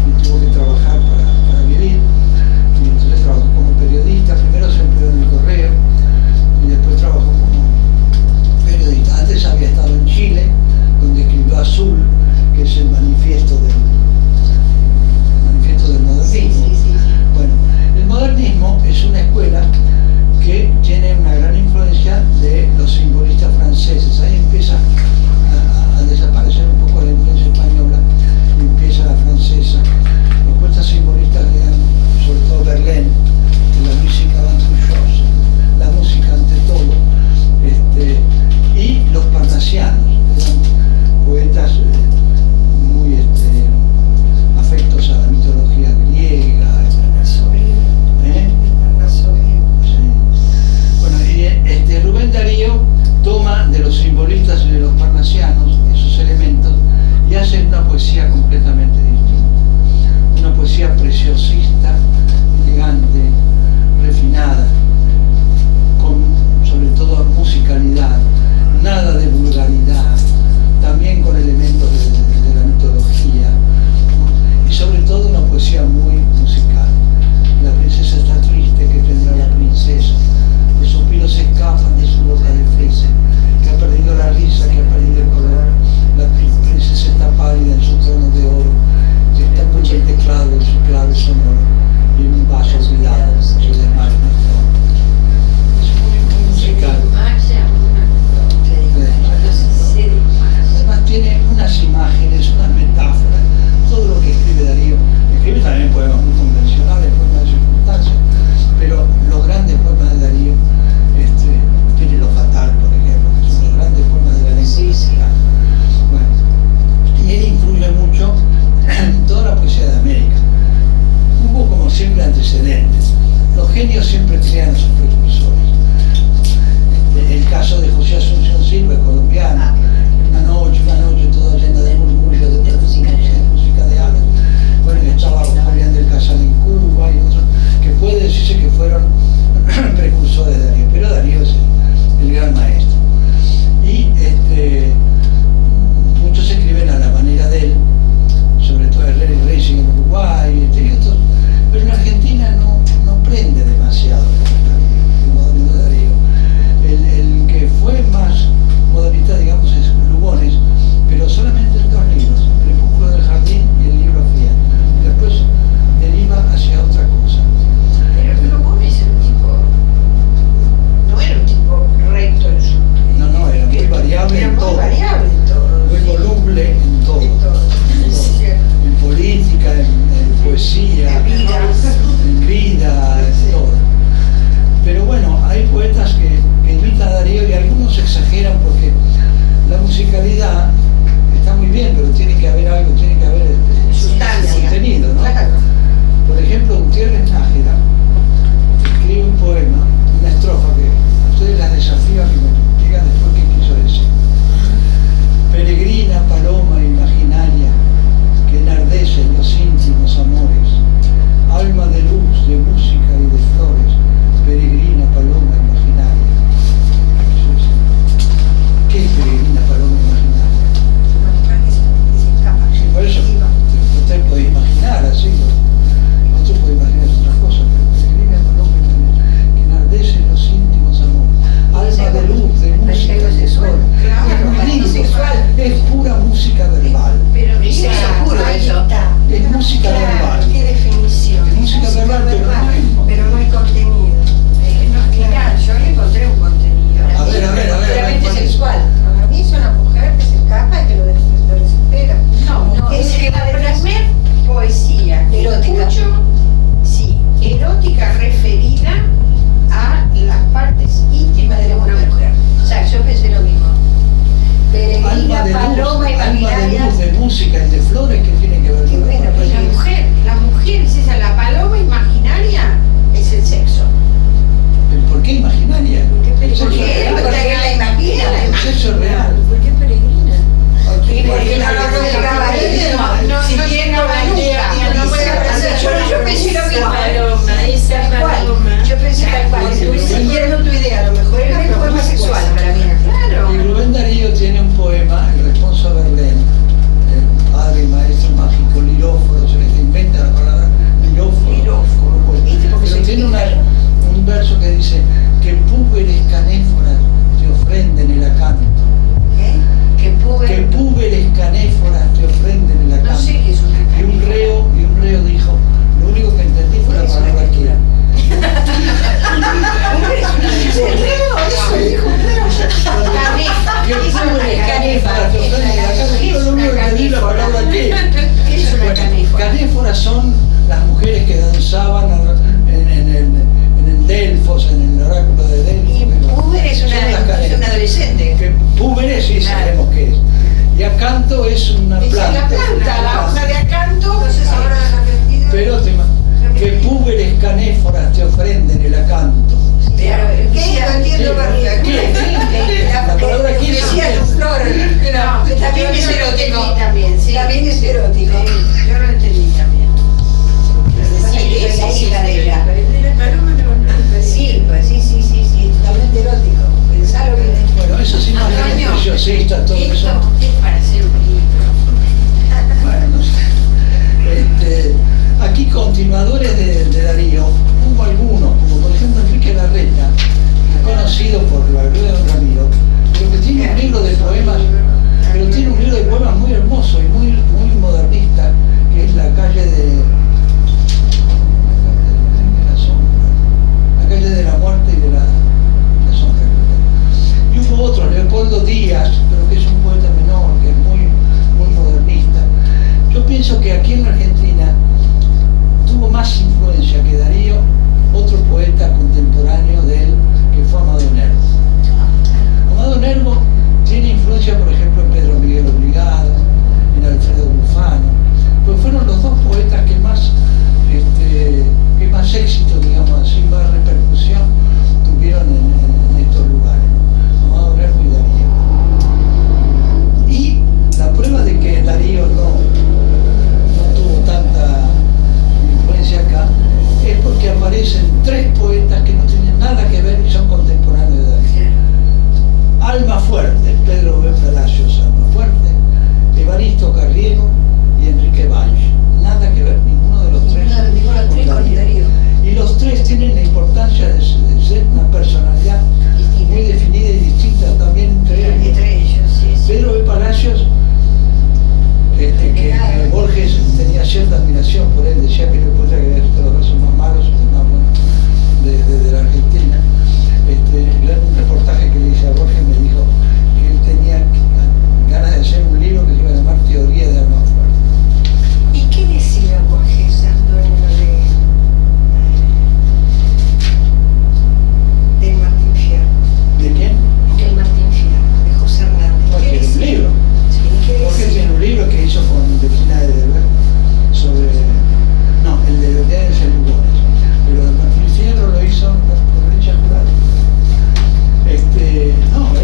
y tuvo que trabajar para vivir. Y entonces trabajó como periodista, primero se empleó en el Correo, y después trabajó como periodista. Antes había estado en Chile, donde escribió Azul, que es el manifiesto del modernismo. Sí. Bueno, el modernismo es una escuela que tiene una gran influencia de los simbolistas franceses. Ahí empieza a desaparecer un poco la influencia española y empieza la francesa. Los poetas simbolistas eran sobre todo Verlaine, la música ventouilleuse, la música ante todo, y los parnasianos, eran poetas muy afectos a la mitología griega. Sí. Bueno, y Rubén Darío toma de los simbolistas y de los parnasianos esos elementos y hace una poesía completamente distinta. Una poesía preciosista, elegante, refinada, con sobre todo musicalidad, nada de vulgaridad, también con elementos de la mitología, ¿no? Y sobre todo una poesía muy musical. La princesa está triste, que tendrá la princesa, los suspiros escapan de su boca de fresa, que ha perdido la risa, que ha perdido el color, la princesa está pálida en su trono de oro, que está con el teclado de su clave sonoro, y en un vaso olvidado se desmaya una flor. Es muy musical. Además tiene unas imágenes, unas metáforas, todo lo que escribe Darío. Escribe también poemas muy convencionales, poemas de circunstancias, pero los grandes poemas de Darío, tiene Lo Fatal, por ejemplo, que son los grandes poemas de la lengua mexicana. Bueno, y él influye mucho en toda la poesía de América. Hubo como siempre antecedentes. música, el de flores, ¿qué tiene que ver con Bueno, la pues la mujer es esa, la paloma imaginaria es el sexo. ¿Por qué imaginaria? El sexo Porque real. porque la imagina, la El sexo imagina. real. ¿Por qué peregrina? Porque no llegaba no llegaba nunca. No puede hacer. Yo pensé lo mismo. Paloma, esa paloma. Yo pensé tal cual. Estuve siguiendo tu idea. A lo mejor era un poema sexual para mí. Claro. Y Rubén Darío tiene un poema, El Responso a Verlaine, el padre y maestro mágico liróforo, se les inventa la palabra liróforo. Liróforo. Como poeta. ¿Viste? Porque Pero se tiene explica. un verso que dice que púberes canéforas te ofrenden el acanto. Que Que púberes canéforas te ofrenden el acanto. No sé qué es una Y un reo dijo, lo único que entendí fue la palabra que. Que púberes canéforas te ofrenden el acanto. Yo lo único que entendí la palabra que. ¿Qué es una Bueno, canéfora? canéforas son las mujeres que danzaban en Delfos, en el oráculo de Delfos. Y Uber es Son las un canéforas. adolescente. Que púberes sí Claro. sabemos qué es. Y acanto es una Es planta. la planta, la hoja de acanto. Entonces ahora repetido. Pero que púberes canéforas te ofrenden el acanto. Pero, ¿Qué? No entiendo ¿Qué? ¿Qué? La palabra ¿qué? Decía tu flor. No, también es erótico. También, sí. También es erótico. Sí, yo lo entendí también. Sí, es la hija de ella. De la paloma no. Sí, pues sí, totalmente erótico. Pensalo bien. Bueno, eso sí más Antonio, preciosista, todo eso. esto es para hacer un libro. Bueno, no sé. Aquí continuadores de Darío, hubo algunos, como por ejemplo Enrique Larreta, conocido por la gloria de Don Ramiro, pero que tiene un libro de poemas, muy hermoso y muy modernista, que es La calle de la sombra, la calle de la muerte y de la sombra. Y hubo otros, Leopoldo Díaz, pero que es un poeta menor, que es muy modernista. Yo pienso que aquí en la Argentina tuvo más influencia que Darío otro poeta contemporáneo de él, que fue Amado Nervo. Amado Nervo tiene influencia, por ejemplo, en Pedro Miguel Obligado, en Alfredo Bufano, pues fueron los dos poetas que más éxito, digamos así, más repercusión tuvieron en estos lugares, ¿no? Amado Nervo y Darío. Y la prueba de que Darío no tuvo tanta influencia acá es porque aparecen tres poetas que no tienen nada que ver y son contemporáneos de Darío. Alma Fuerte, Pedro B. Palacios, Alma Fuerte, Evaristo Carriego y Enrique Banch. Nada que ver, ninguno de los tres. Con Darío. Y los tres tienen la importancia de ser una personalidad muy definida y distinta también entre ellos. Pedro B. Palacios, que Borges tenía cierta admiración por él, decía que era el poeta que había escrito los versos más malos y más buenos de la Argentina. Un reportaje que le hice a Borges me dijo que él tenía ganas de hacer un libro que se iba a llamar Teoría de Alma Fuerte. ¿Y qué decía Borges, Antonio, de Martín Fierro? ¿De quién? De Martín Fierro, de José Hernández. Porque ¿Qué tiene un decía? libro. Sí, ¿qué Borges decía? tiene un libro que hizo con Delfina de Deber sobre. No, el de Leonídas y Lugones. Pero Martín Fierro lo hizo con Richard Jurado. No,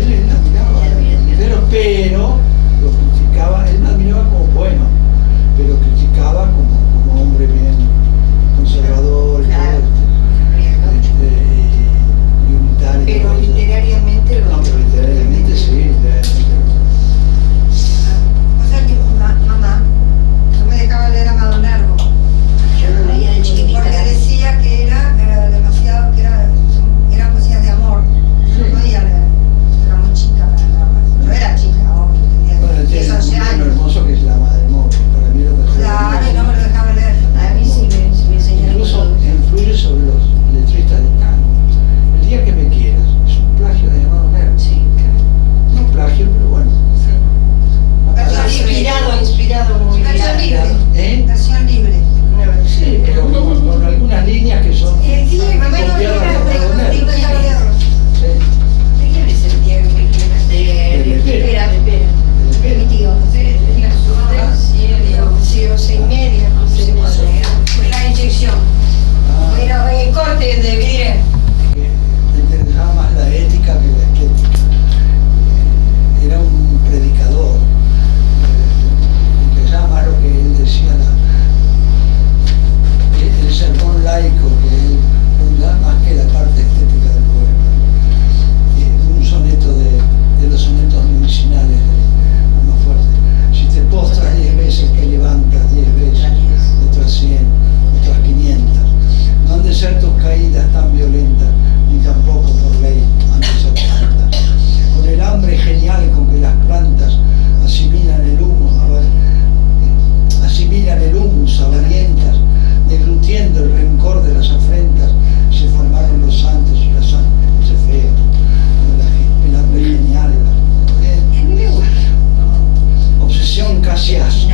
Gracias.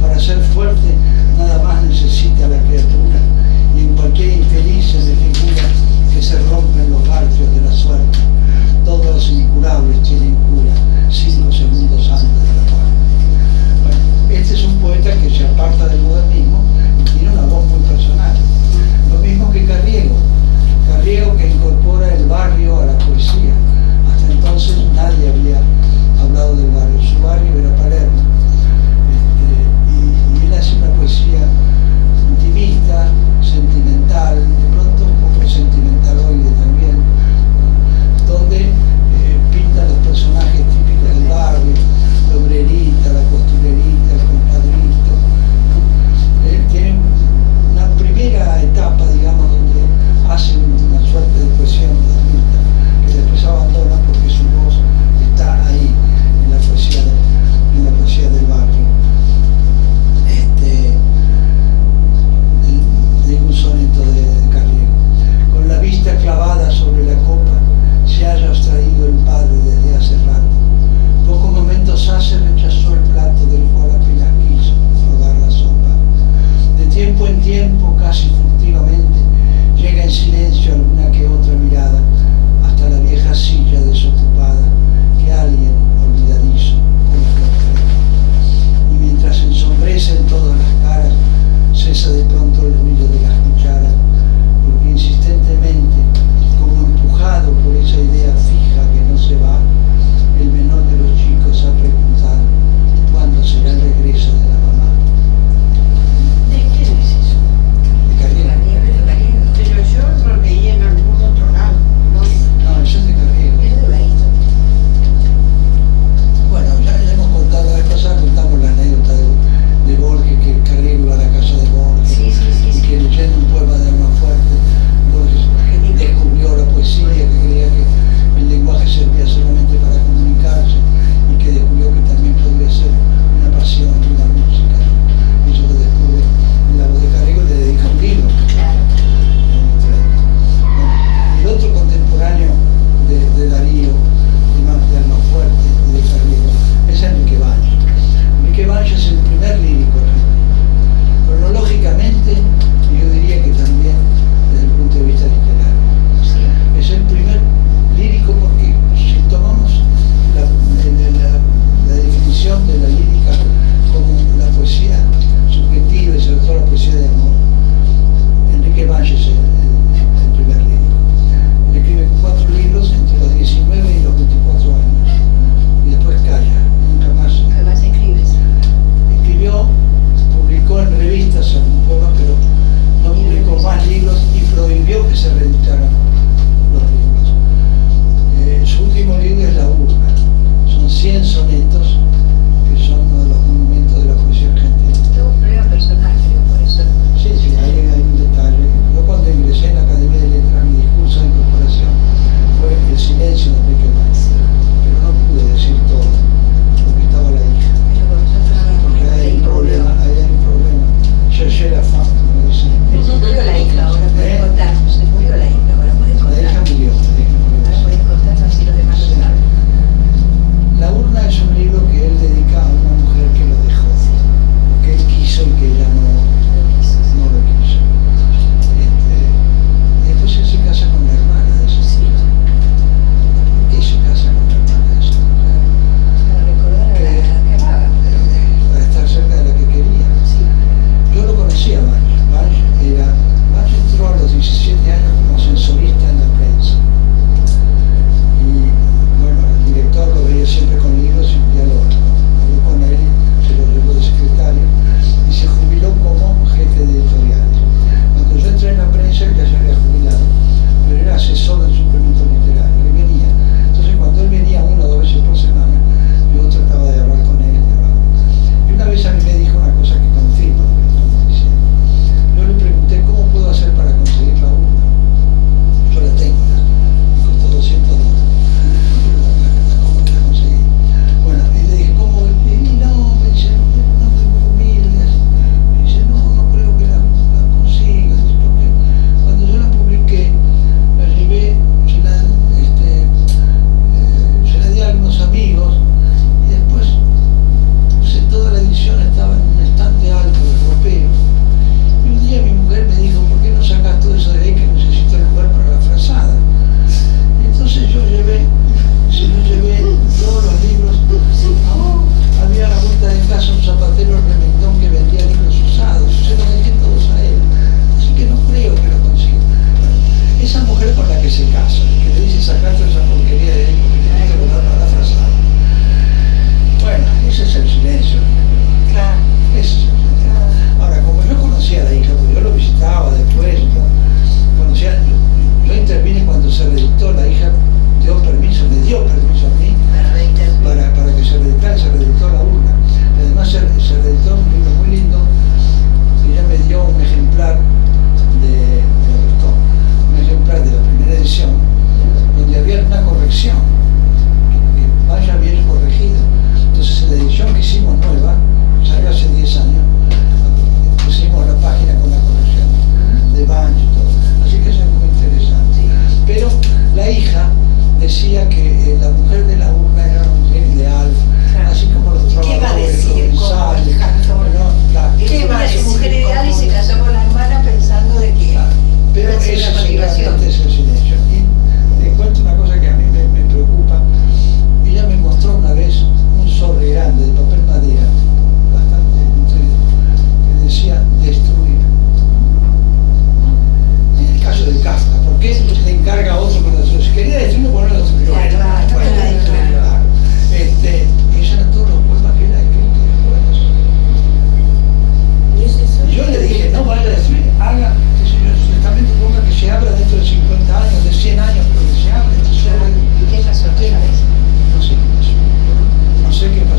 Para ser fuerte nada más necesita la criatura, y en cualquier infeliz se me figura que se rompen los garfios de la suerte. Todos los incurables tienen cura 5 segundos antes de la muerte. Bueno, este es un poeta que se aparta del modernismo y tiene una voz muy personal. Lo mismo que Carriego que incorpora el barrio a la poesía. Hasta entonces nadie había hablado del barrio, su barrio era Palermo. Y él hace una poesía intimista, sentimental, de pronto un poco sentimentaloide también, donde pinta los personajes típicos del barrio, la obrerita, la costurerita, el compadrito, ¿no?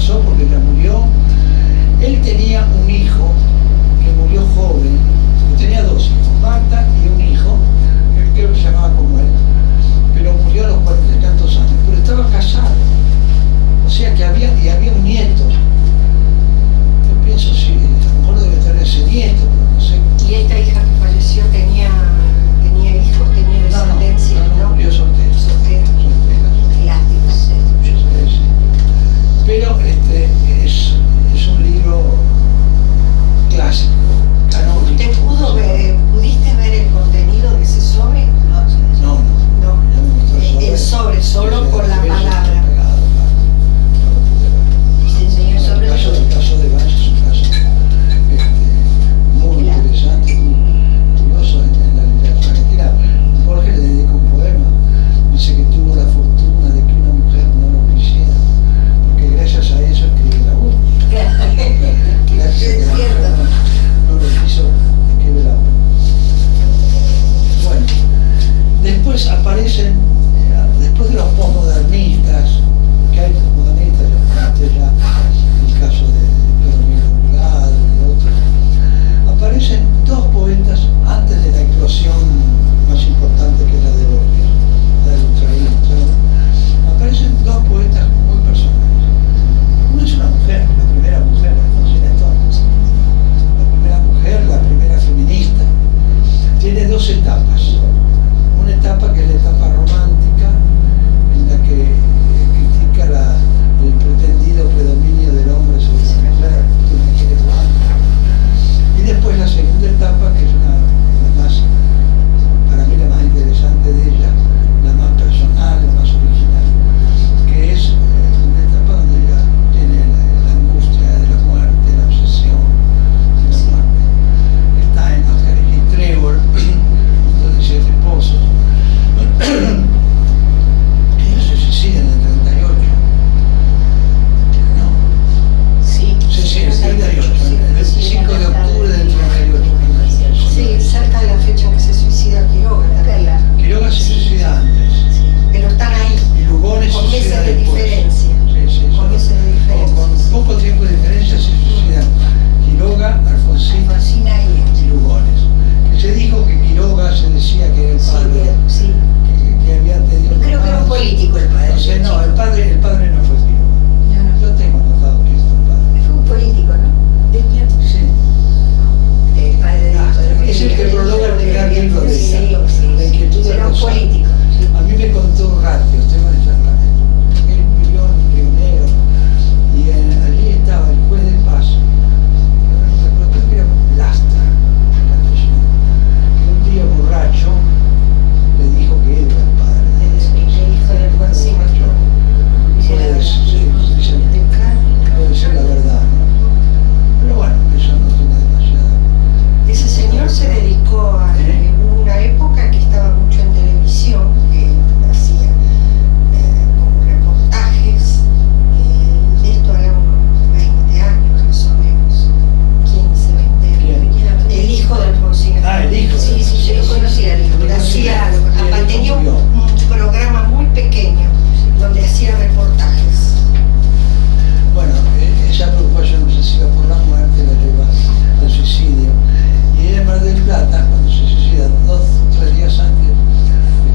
casó porque ella murió. Él tenía un hijo que murió joven, tenía dos hijos, Marta y un hijo, que creo que se llamaba como él, pero murió a los 40 y tantos años, pero estaba casado, o sea que había un nieto. Yo pienso, sí, a lo mejor debe tener ese nieto, pero no sé. ¿Y esta hija que falleció tenía hijos, tenía descendencia? No, murió soltera. Soltera. Qué lástima. Sí. Pero es un libro clásico, canónico. ¿Usted pudiste ver el contenido de ese sobre? No. No. Ya me mostró El sobre, solo Sí, con la eso está palabra. pegado, claro. No lo pude ver. Se enseñó sobre El caso de Banch es un caso muy interesante, muy curioso en la literatura argentina. Borges le dedica un poema, dice que tuvo la fortuna de que una mujer no lo quisiera, porque gracias a eso escribe la voz. Gracias a que la mujer no lo quiso, escribe la voz. Bueno, después aparecen, después de los postmodernistas, que hay postmodernistas, yo comenté ya el caso de Pedro Miguel Brigado y otros, aparecen dos poetas antes de la explosión más importante que es la de Borges, la del ultraísmo. Aparecen dos poetas muy personales. Uno es una mujer, la primera mujer, Alfonsina Storni. La primera mujer, la primera feminista. Tiene dos etapas. Una etapa que es la etapa romántica, en la que critica el pretendido predominio del hombre sobre la mujer, que me quiere blanca. Y después la segunda etapa, que es la más, para mí la más interesante de ella, la más personal, la más original, que es una etapa donde ella tiene la angustia de la muerte, la obsesión de la muerte. Está en Oscar y Trevor, los 17 esposos. Ellos se suicidan en el 38. No. Sí, Sí, en el 38. El 25 de octubre del 38. Sí, cerca de la fecha en que se suicida Quiroga. Quiroga se suicida antes. Pero están ahí, Y Lugones con se suicida meses de después. diferencia. Sí, Con meses de diferencia. Con poco tiempo de diferencia se suicidan Quiroga, Alfonsina Alfonsina y Lugones. Que se dijo que Quiroga se decía que era el padre, Sí. que había tenido. Creo que era un político el padre. No sé, no, el padre no fue Quiroga. Yo tengo anotado que es el padre. Fue un político, ¿no? Sí. El padre de Es el que prologa el primer libro de ella, La inquietud del era un Rosario. político. Sí. A mí me contó Ratio, Esteban Fernández, él vivió en Río Negro y allí estaba el juez de paz, creo que era Lastra, el apellido, que un día borracho le dijo que él era el padre de El hijo de Alfonsina. borracho. Puede ser la verdad, ¿no? Pero bueno, eso no tiene demasiada. Ese señor se dedicó a una época que estaba mucho en televisión, que hacía como reportajes, de esto hará unos 20 años más o menos, 15, 20 años. El hijo de Alfonsina. Ah, el hijo. Sí, sí, yo conocía al hijo. Tenía un programa muy pequeño donde hacía reportajes. Bueno, esa preocupación obsesiva por la muerte la lleva al suicidio. Y ella en Mar del Plata, cuando se suicida 2 o 3 días antes,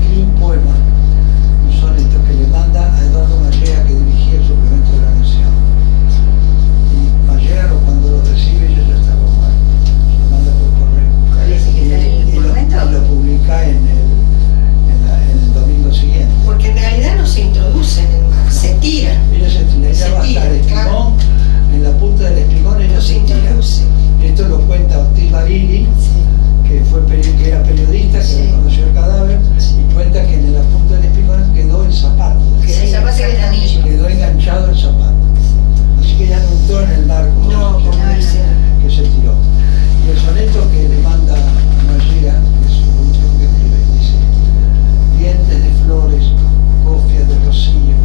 escribe un poema, un soneto que le manda a Eduardo Mallea, que dirigía el suplemento de la Nación. Y Mallea, cuando lo recibe, ella ya estaba muerta. Se lo manda por correo. Parece que está en el documento. Y lo publica en el domingo siguiente. Porque en realidad no se introduce en el mar, se tira. Ella se tira, ella va hasta el espigón, en la punta del espigón ella No se se tira. introduce. Esto lo cuenta Ortiz Barili, que era periodista, que Sí. reconoció el cadáver, y cuenta que en la punta del espigón quedó el zapato. Se llama el anillo. Quedó enganchado el zapato. Así que ella no entró en el mar como No, se como tiró, dice. que se tiró. Y el soneto que le manda a Mallea, que es lo último que escribe, dice: dientes de flores, cofias de rocío,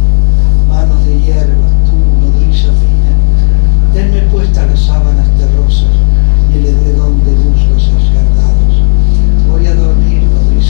manos de hierba, tú, nodriza fina, denme puestas las sábanas terrosas y el edredón de luz los escardados. Voy a dormir, nodriza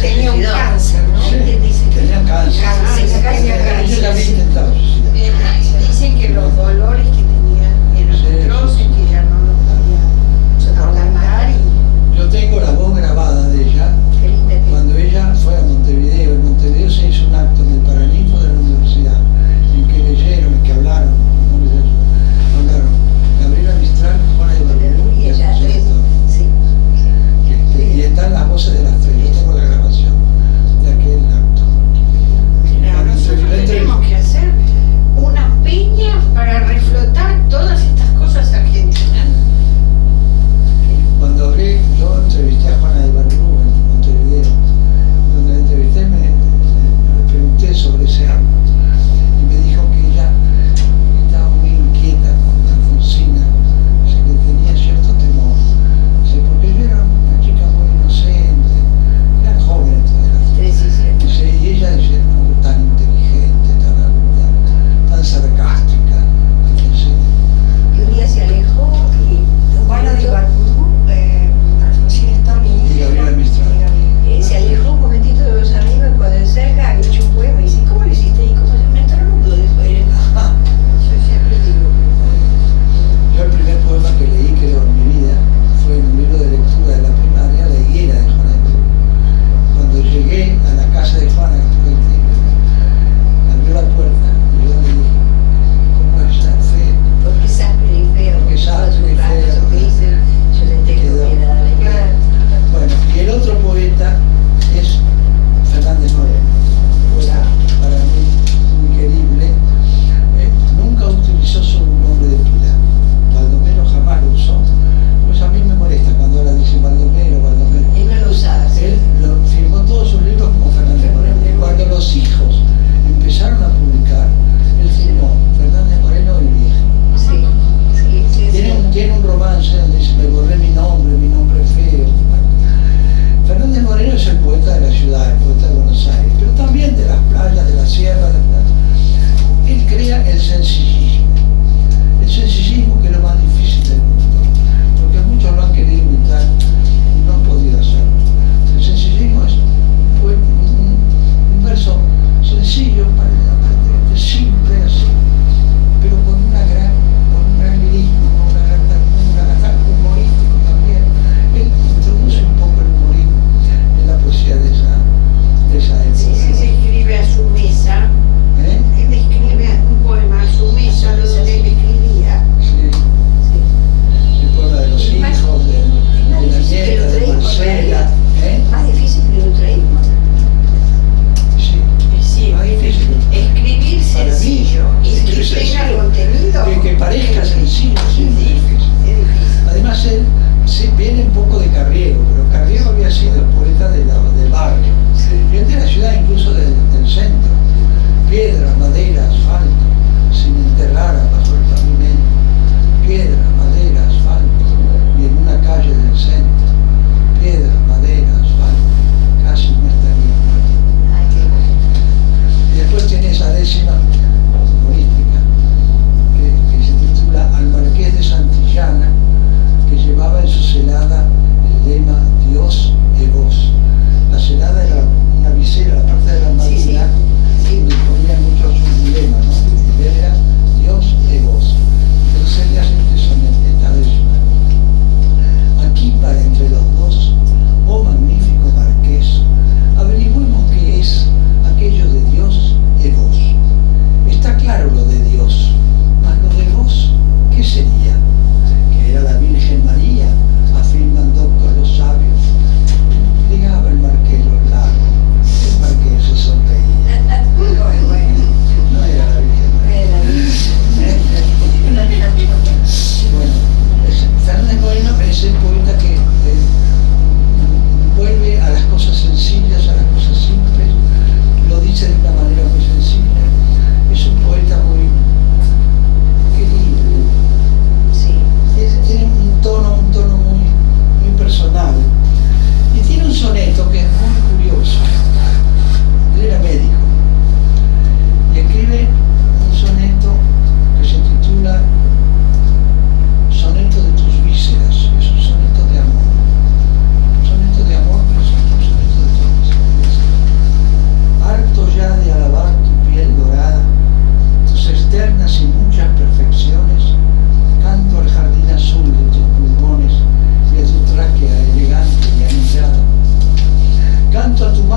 tenía un suicidó. cáncer, ¿no? Sí, tenía cáncer. Tenía Ella cáncer. había intentado suicidarse. Dicen que los dolores que tenía eran Sí, atroces, sí, sí. que ya no los podía soportar y Yo tengo la voz grabada de ella Qué linda que- cuando ella fue a Montevideo. En Montevideo se hizo un acto en el Paraninfo de la universidad en que leyeron, en que hablaron, no leyeron, hablaron Gabriela Mistral, Juana de Barbú Y ella José tres. Toro. Sí. Y están las voces de las tres. Yo tengo la grabación de aquel acto. Pero nosotros tenemos que hacer una peña para reflotar todas estas cosas argentinas. Cuando hablé, yo entrevisté a Juana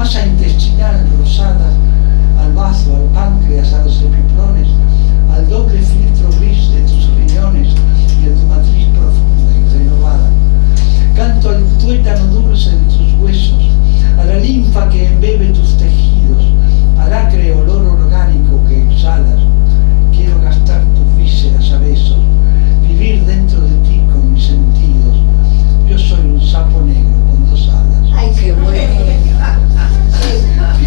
masa intestinal rosada, al bazo, al páncreas, a los epiprones, al doble filtro gris de tus riñones y de tu matriz profunda y renovada. Canto al tuétano dulce de tus huesos, a la linfa que embebe tus tejidos, al acre olor orgánico que exhalas. Quiero gastar tus vísceras a besos, vivir dentro de ti con mis sentidos. Yo soy un sapo negro con 2 alas. Ay, qué bueno.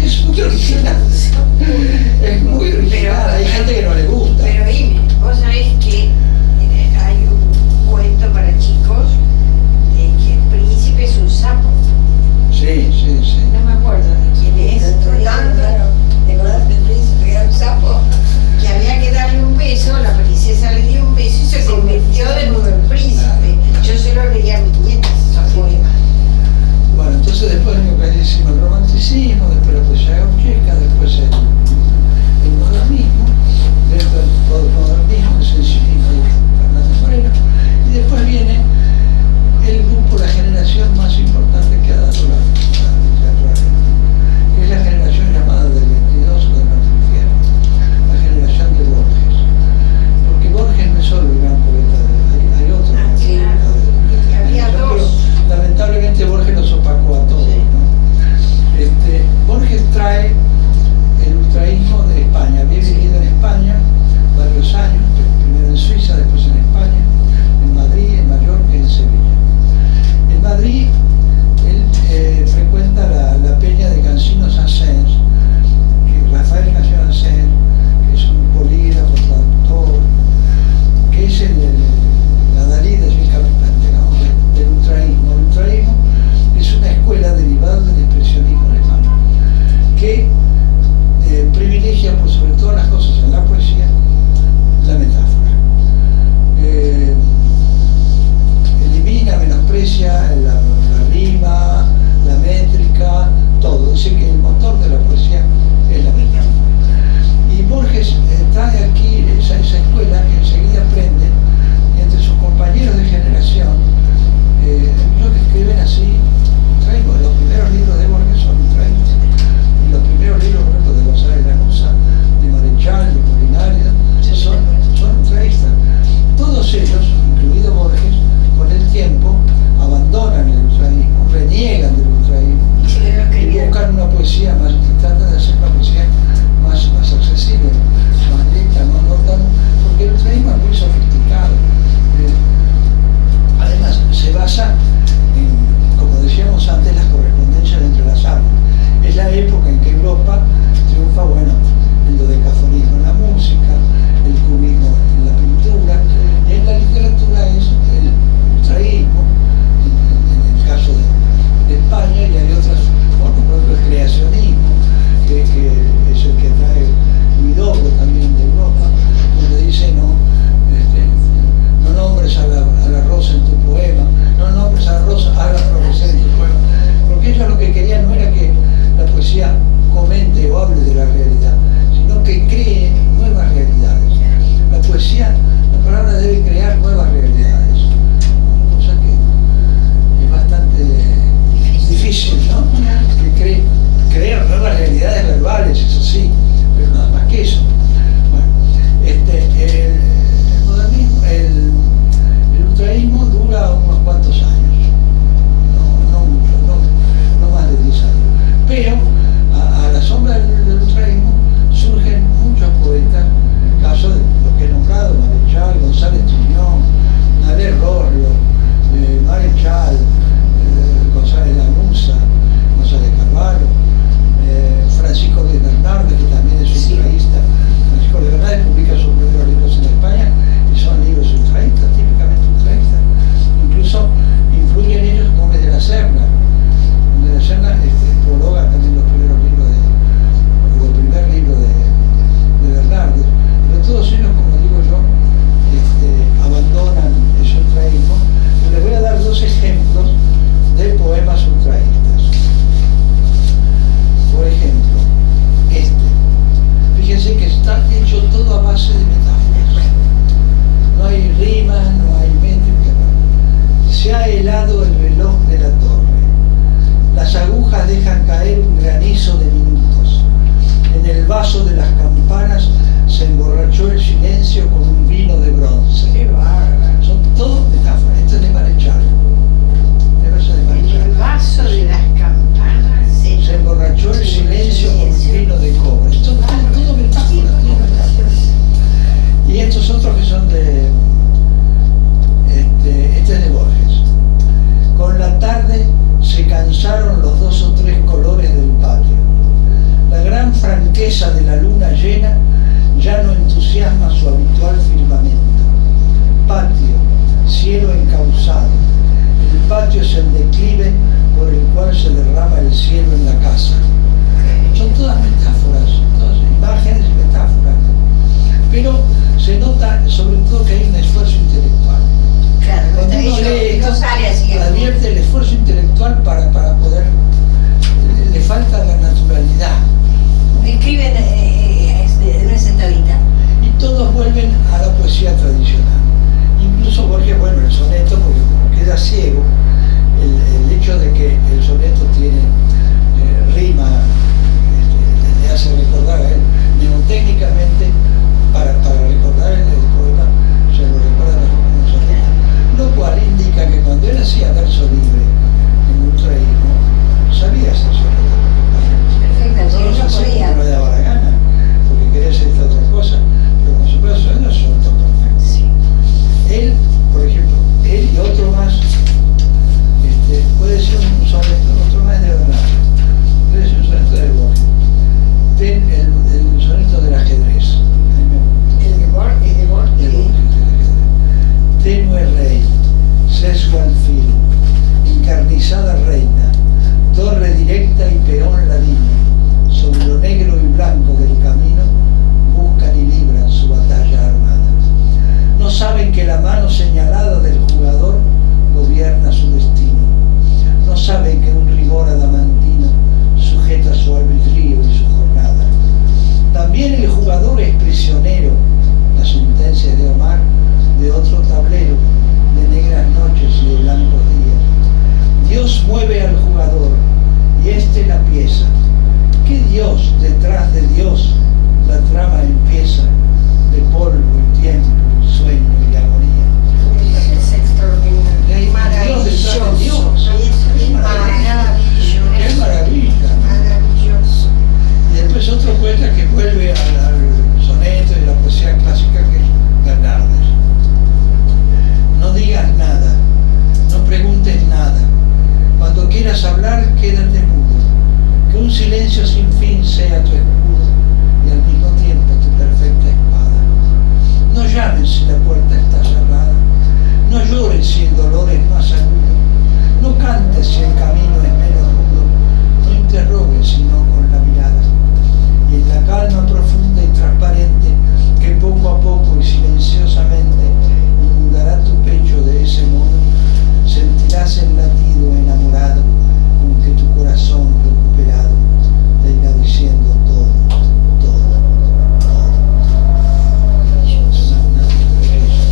Es muy original. Es muy original. Hay gente que no le gusta. Pero Ime, vos sabés que hay un cuento para chicos de que el príncipe es un sapo. Sí. No me acuerdo de quién es. ¿Te acordás del príncipe que era un sapo? Que había que darle un beso, la princesa le dio un beso y se convirtió de nuevo en príncipe. Yo se lo leía a mis nietas, esos poemas. Bueno, entonces después lo que decimos el romanticismo, después la poesía gauchesca, después el modernismo, dentro del modernismo, el sensibilismo de Fernández Moreno, y después viene el grupo, la generación más importante que ha dado la literatura argentina, que es la generación llamada del 22 o del Martín Fierro, la generación de Borges. Porque Borges no es solo el gran poeta, hay otro. Sí, había dos. Lamentablemente Borges los opacó a todos, ¿no? Borges trae el ultraísmo de España. Había vivido en España varios años, primero en Suiza, después en España, en Madrid, en Mallorca y en Sevilla. En Madrid él frecuenta la peña de Cancinos Asens, que Rafael Cancinos Asens, que es un polígrafo, traductor, que es la Dalí del capitán, digamos, del ultraísmo. El ultraísmo es una escuela derivada del expresionismo alemán que privilegia por sobre todas las cosas en la poesía la metáfora. Elimina, menosprecia la rima, la métrica, todo. Dice que el motor de la poesía es la metáfora. Y Borges trae aquí esa escuela que enseguida aprende, y entre sus compañeros de generación, los que escriben así, traigo los primeros libros de Borges son ultraístas, y los primeros libros, por ejemplo, de González Lanuza, de Marechal, de Molinari, son ultraístas. Todos ellos, incluido Borges, con el tiempo abandonan el ultraísmo, reniegan del ultraísmo y buscan una poesía más, tratan de hacer una poesía más accesible, más directa, no tan, porque el ultraísmo es muy sofisticado. Además, se basa en, como decíamos antes, las correspondencias entre las artes. Es la época en que Europa triunfa, bueno, el dodecafonismo en la música, el cubismo en la pintura, y en la literatura es el ultraísmo, en el caso de España, y hay otras formas, por ejemplo, el creacionismo, que hechizo de minutos. En el vaso de las campanas se emborrachó el silencio con un vino de bronce. Qué bárbaro. Son todo metáforas. Esto es de Marechal. El verso de En Marechal. el vaso de las campanas Se emborrachó el silencio con un vino de cobre. Esto es todo metáforas, todo metáforas. Y estos otros que son de... Este es de Borges. Con la tarde se cansaron los 2 o 3 colores del patio. La gran franqueza de la luna llena ya no entusiasma su habitual firmamento. Patio, cielo encauzado. El patio es el declive por el cual se derrama el cielo en la casa. Son todas metáforas, todas imágenes y metáforas. Pero se nota sobre todo que hay un esfuerzo intelectual. Claro, Cuando está uno hecho, lee no esto, sale así. advierte el esfuerzo intelectual para poder... Le falta la naturalidad. Escriben de una sentadita. Y todos vuelven a la poesía tradicional. Incluso Borges, bueno, el soneto, porque como queda ciego, el hecho de que el soneto tiene rima, le hace recordar a él, mnemotécnicamente, para recordar el poema, se lo recuerda como soneto. Lo cual indica que cuando él hacía verso libre en ultraísmo, sabía hacer soneto. Perfecto, No yo lo no hacía porque podía. no le daba la gana, porque quería hacer esta otra cosa, pero con su verso es un soneto perfecto. Sí. Él, por ejemplo, él y otro más, puede ser un soneto, otro más de Bernardo, puede ser un soneto de Borges. El soneto del ajedrez. El de Borges. El Borges del ajedrez. Tenue rey, sesgo alfil, encarnizada reina, torre directa y peón ladino, sobre lo negro y blanco del camino, buscan y libran su batalla armada. No saben que la mano señalada del jugador gobierna su destino. No saben que un rigor adamantino sujeta su albedrío y su jornada. También el jugador es prisionero, la sentencia de Omar, de otro tablero, de negras noches y de blancos días. Dios mueve al jugador y éste la pieza. ¿Qué Dios detrás de Dios? La trama empieza de polvo y tiempo, sueño y agonía. Es extraordinario. Dios detrás de Dios. Qué maravilla. Maravilloso. Y después otro poeta que vuelve al soneto y la poesía clásica, que es Bernardes. No digas nada, no preguntes nada. Cuando quieras hablar, quédate mudo. Que un silencio sin fin sea tu escudo y al mismo tiempo tu perfecta espada. No llames si la puerta está cerrada. No llores si el dolor es más agudo. No cantes si el camino es menos rudo. No interrogues sino con la mirada. Y en la calma profunda y transparente que poco a poco y silenciosamente inundará tu pecho de ese modo, sentirás el latido enamorado con que tu corazón recuperado te irá diciendo todo, todo, todo.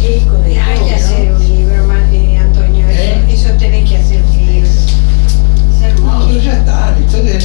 Qué eco de Hay todo, que ¿no? hacer un libro más de Antonio. Eso tenés que hacer un libro. Es No, hermoso. pero ya está, la historia de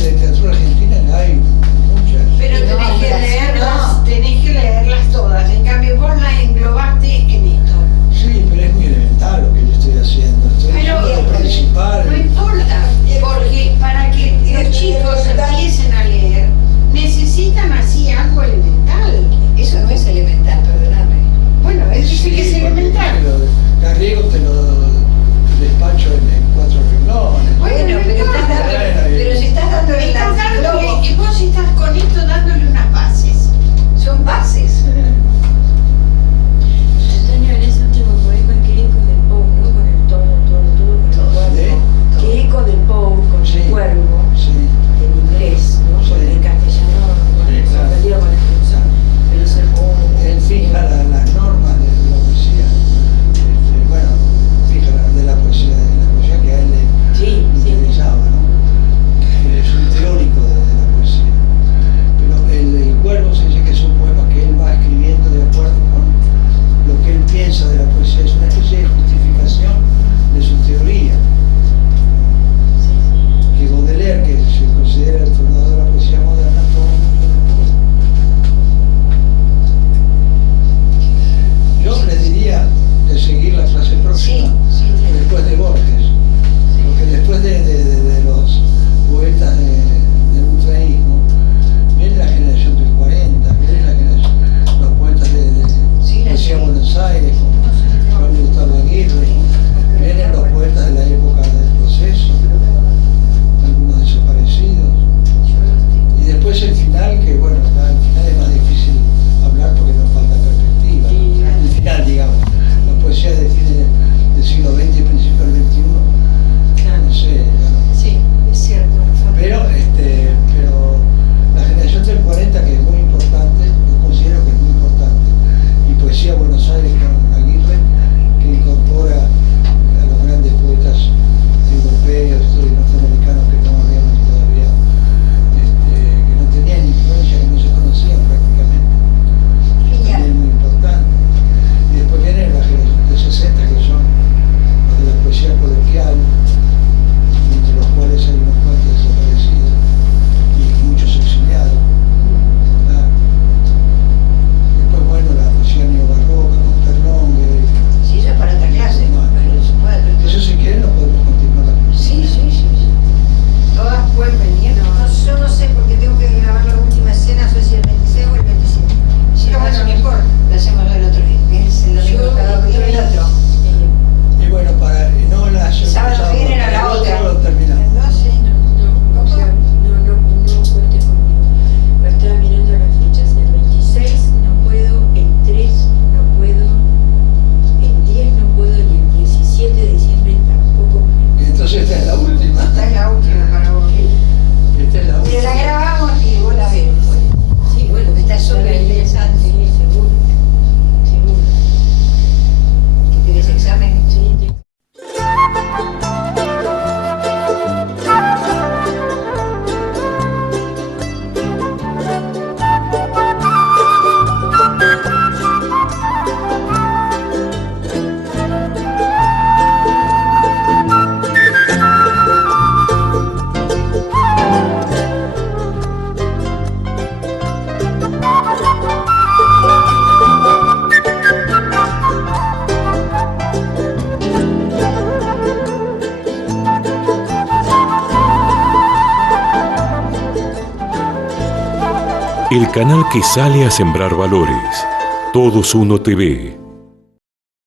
el canal que sale a sembrar valores. Todos Uno TV.